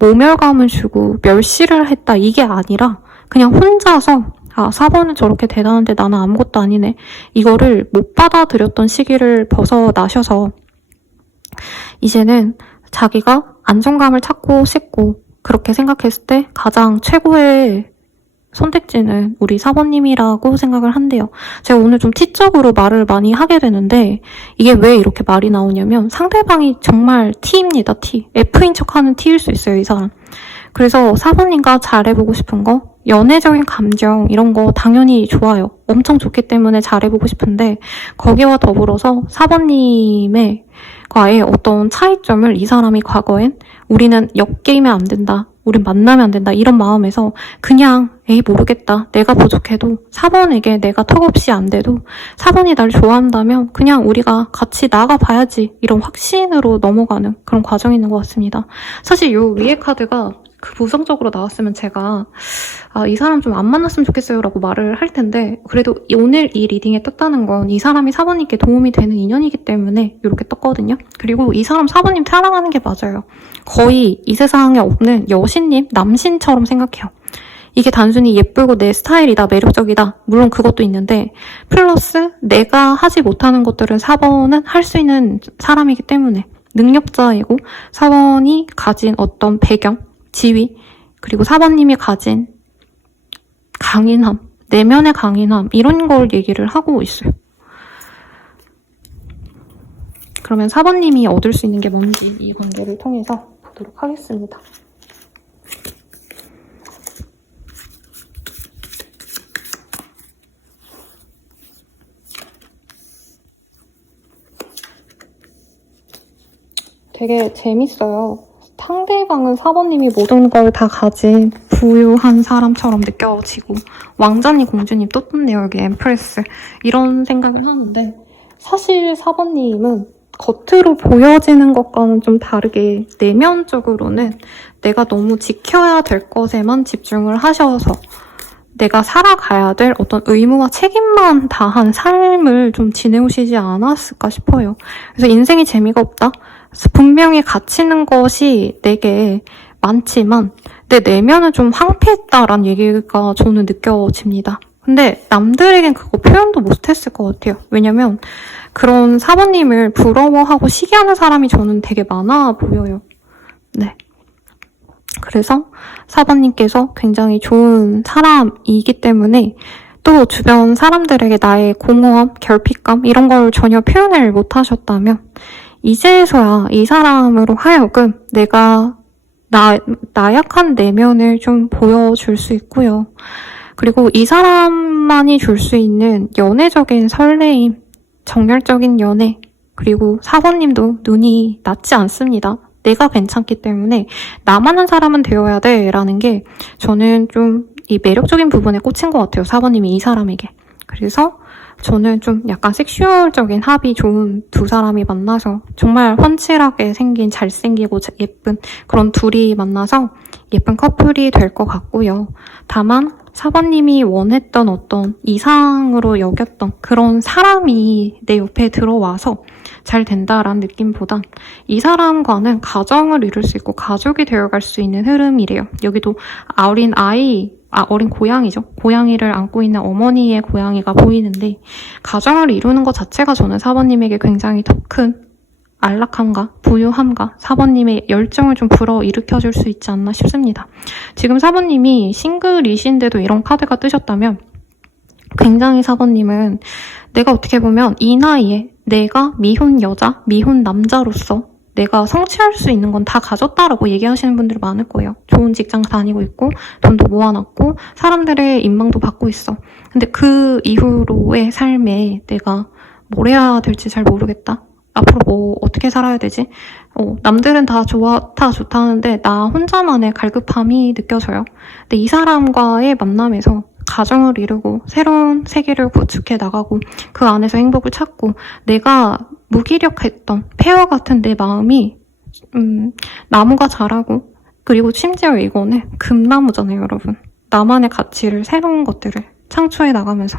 모멸감을 주고 멸시를 했다 이게 아니라 그냥 혼자서 아, 4번은 저렇게 대단한데 나는 아무것도 아니네. 이거를 못 받아들였던 시기를 벗어나셔서 이제는 자기가 안정감을 찾고 싶고 그렇게 생각했을 때 가장 최고의 선택지는 우리 4번님이라고 생각을 한대요. 제가 오늘 좀 T적으로 말을 많이 하게 되는데 이게 왜 이렇게 말이 나오냐면 상대방이 정말 T입니다. T. F인 척하는 T일 수 있어요. 이 사람. 그래서 4번님과 잘해보고 싶은 거, 연애적인 감정 이런 거 당연히 좋아요. 엄청 좋기 때문에 잘해보고 싶은데 거기와 더불어서 4번님의 과의 어떤 차이점을 이 사람이 과거엔 우리는 엮이면 안 된다. 우린 만나면 안 된다. 이런 마음에서 그냥 에이 모르겠다. 내가 부족해도 4번에게 내가 턱없이 안 돼도 4번이 날 좋아한다면 그냥 우리가 같이 나가봐야지. 이런 확신으로 넘어가는 그런 과정이 있는 것 같습니다. 사실 요 위에 카드가 그 부정적으로 나왔으면 제가 이 사람 좀 안 만났으면 좋겠어요 라고 말을 할 텐데 그래도 오늘 이 리딩에 떴다는 건 이 사람이 4번님께 도움이 되는 인연이기 때문에 이렇게 떴거든요. 그리고 이 사람 4번님 사랑하는 게 맞아요. 거의 이 세상에 없는 여신님, 남신처럼 생각해요. 이게 단순히 예쁘고 내 스타일이다, 매력적이다. 물론 그것도 있는데 플러스 내가 하지 못하는 것들은 4번은 할 수 있는 사람이기 때문에 능력자이고 4번이 가진 어떤 배경, 지위, 그리고 4번님이 가진 강인함, 내면의 강인함 이런 걸 얘기를 하고 있어요. 그러면 4번님이 얻을 수 있는 게 뭔지 이 관계를 통해서 보도록 하겠습니다. 되게 재밌어요. 상대방은 4번님이 모든 걸 다 가진 부유한 사람처럼 느껴지고 왕자님, 공주님 또 떴네요. 여기 엠프레스. 이런 생각을 하는데 사실 4번님은 겉으로 보여지는 것과는 좀 다르게 내면적으로는 내가 너무 지켜야 될 것에만 집중을 하셔서 내가 살아가야 될 어떤 의무와 책임만 다한 삶을 좀 지내오시지 않았을까 싶어요. 그래서 인생이 재미가 없다? 분명히 갇히는 것이 내게 많지만 내 내면은 좀 황폐했다라는 얘기가 저는 느껴집니다. 근데 남들에겐 그거 표현도 못했을 것 같아요. 왜냐면 그런 4번님을 부러워하고 시기하는 사람이 저는 되게 많아 보여요. 네. 그래서 4번님께서 굉장히 좋은 사람이기 때문에 또 주변 사람들에게 나의 공허함, 결핍감 이런 걸 전혀 표현을 못하셨다면 이제서야 이 사람으로 하여금 내가 나약한 내면을 좀 보여줄 수 있고요. 그리고 이 사람만이 줄 수 있는 연애적인 설레임, 정열적인 연애, 그리고 4번님도 눈이 낮지 않습니다. 내가 괜찮기 때문에 나만한 사람은 되어야 돼 라는 게 저는 좀 이 매력적인 부분에 꽂힌 것 같아요. 4번님이 이 사람에게. 그래서 저는 좀 약간 섹슈얼적인 합이 좋은 두 사람이 만나서 정말 훤칠하게 생긴 잘생기고 예쁜 그런 둘이 만나서 예쁜 커플이 될 것 같고요. 다만 4번님이 원했던 어떤 이상으로 여겼던 그런 사람이 내 옆에 들어와서 잘 된다라는 느낌보단 이 사람과는 가정을 이룰 수 있고 가족이 되어갈 수 있는 흐름이래요. 여기도 어린 고양이죠. 고양이를 안고 있는 어머니의 고양이가 보이는데 가정을 이루는 것 자체가 저는 4번님에게 굉장히 더 큰 안락함과 부유함과 4번님의 열정을 좀 불어일으켜줄 수 있지 않나 싶습니다. 지금 4번님이 싱글이신데도 이런 카드가 뜨셨다면 굉장히 4번님은 내가 어떻게 보면 이 나이에 내가 미혼 여자, 미혼 남자로서 내가 성취할 수 있는 건 다 가졌다라고 얘기하시는 분들이 많을 거예요. 좋은 직장 다니고 있고 돈도 모아놨고 사람들의 인망도 받고 있어. 근데 그 이후로의 삶에 내가 뭘 해야 될지 잘 모르겠다. 앞으로 뭐 어떻게 살아야 되지? 남들은 다 좋다 하는데 나 혼자만의 갈급함이 느껴져요. 근데 이 사람과의 만남에서 가정을 이루고 새로운 세계를 구축해 나가고 그 안에서 행복을 찾고 내가 무기력했던 폐허 같은 내 마음이 나무가 자라고 그리고 심지어 이거는 금나무잖아요, 여러분. 나만의 가치를 새로운 것들을 창조해 나가면서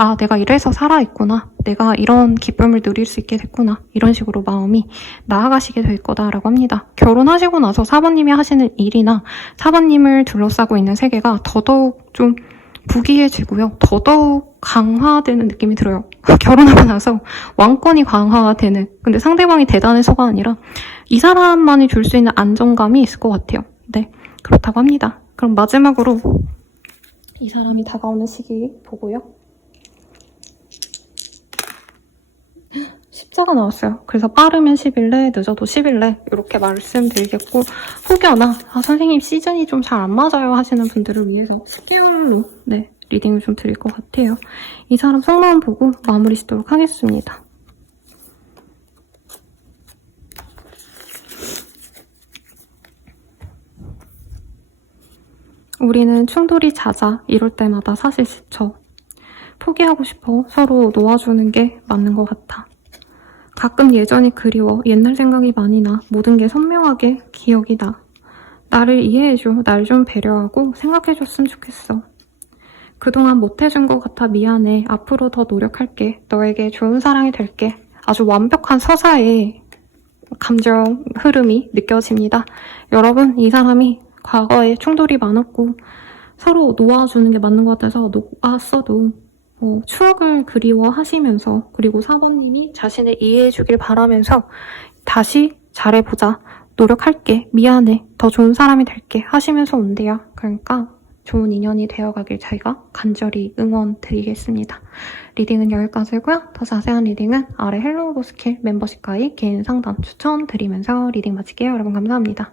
아, 내가 이래서 살아있구나. 내가 이런 기쁨을 누릴 수 있게 됐구나. 이런 식으로 마음이 나아가시게 될 거다라고 합니다. 결혼하시고 나서 4번님이 하시는 일이나 4번님을 둘러싸고 있는 세계가 더더욱 좀 부귀해지고요. 더더욱 강화되는 느낌이 들어요. 결혼하고 나서 왕권이 강화되는, 근데 상대방이 대단해서가 아니라 이 사람만이 줄 수 있는 안정감이 있을 것 같아요. 네, 그렇다고 합니다. 그럼 마지막으로 이 사람이 다가오는 시기 보고요. 십자가 나왔어요. 그래서 빠르면 10일 내, 늦어도 10일 내 이렇게 말씀드리겠고, 혹여나 선생님 시즌이 좀 잘 안 맞아요 하시는 분들을 위해서 10개월로 네, 리딩을 좀 드릴 것 같아요. 이 사람 속마음 보고 마무리 짓도록 하겠습니다. 우리는 충돌이 잦아 이럴 때마다 사실 지쳐. 포기하고 싶어 서로 놓아주는 게 맞는 것 같아. 가끔 예전이 그리워 옛날 생각이 많이 나 모든 게 선명하게 기억이 나. 나를 이해해줘. 날 좀 배려하고 생각해줬으면 좋겠어. 그동안 못해준 것 같아 미안해. 앞으로 더 노력할게. 너에게 좋은 사랑이 될게. 아주 완벽한 서사의 감정 흐름이 느껴집니다. 여러분, 이 사람이 과거에 충돌이 많았고 서로 놓아주는 게 맞는 것 같아서 놓았어도 추억을 그리워하시면서, 그리고 사모님이 자신을 이해해주길 바라면서 다시 잘해보자, 노력할게, 미안해, 더 좋은 사람이 될게 하시면서 온대요. 그러니까 좋은 인연이 되어가길 저희가 간절히 응원드리겠습니다. 리딩은 여기까지고요. 더 자세한 리딩은 아래 헬로우 보스킬 멤버십 가입 개인 상담 추천드리면서 리딩 마칠게요. 여러분 감사합니다.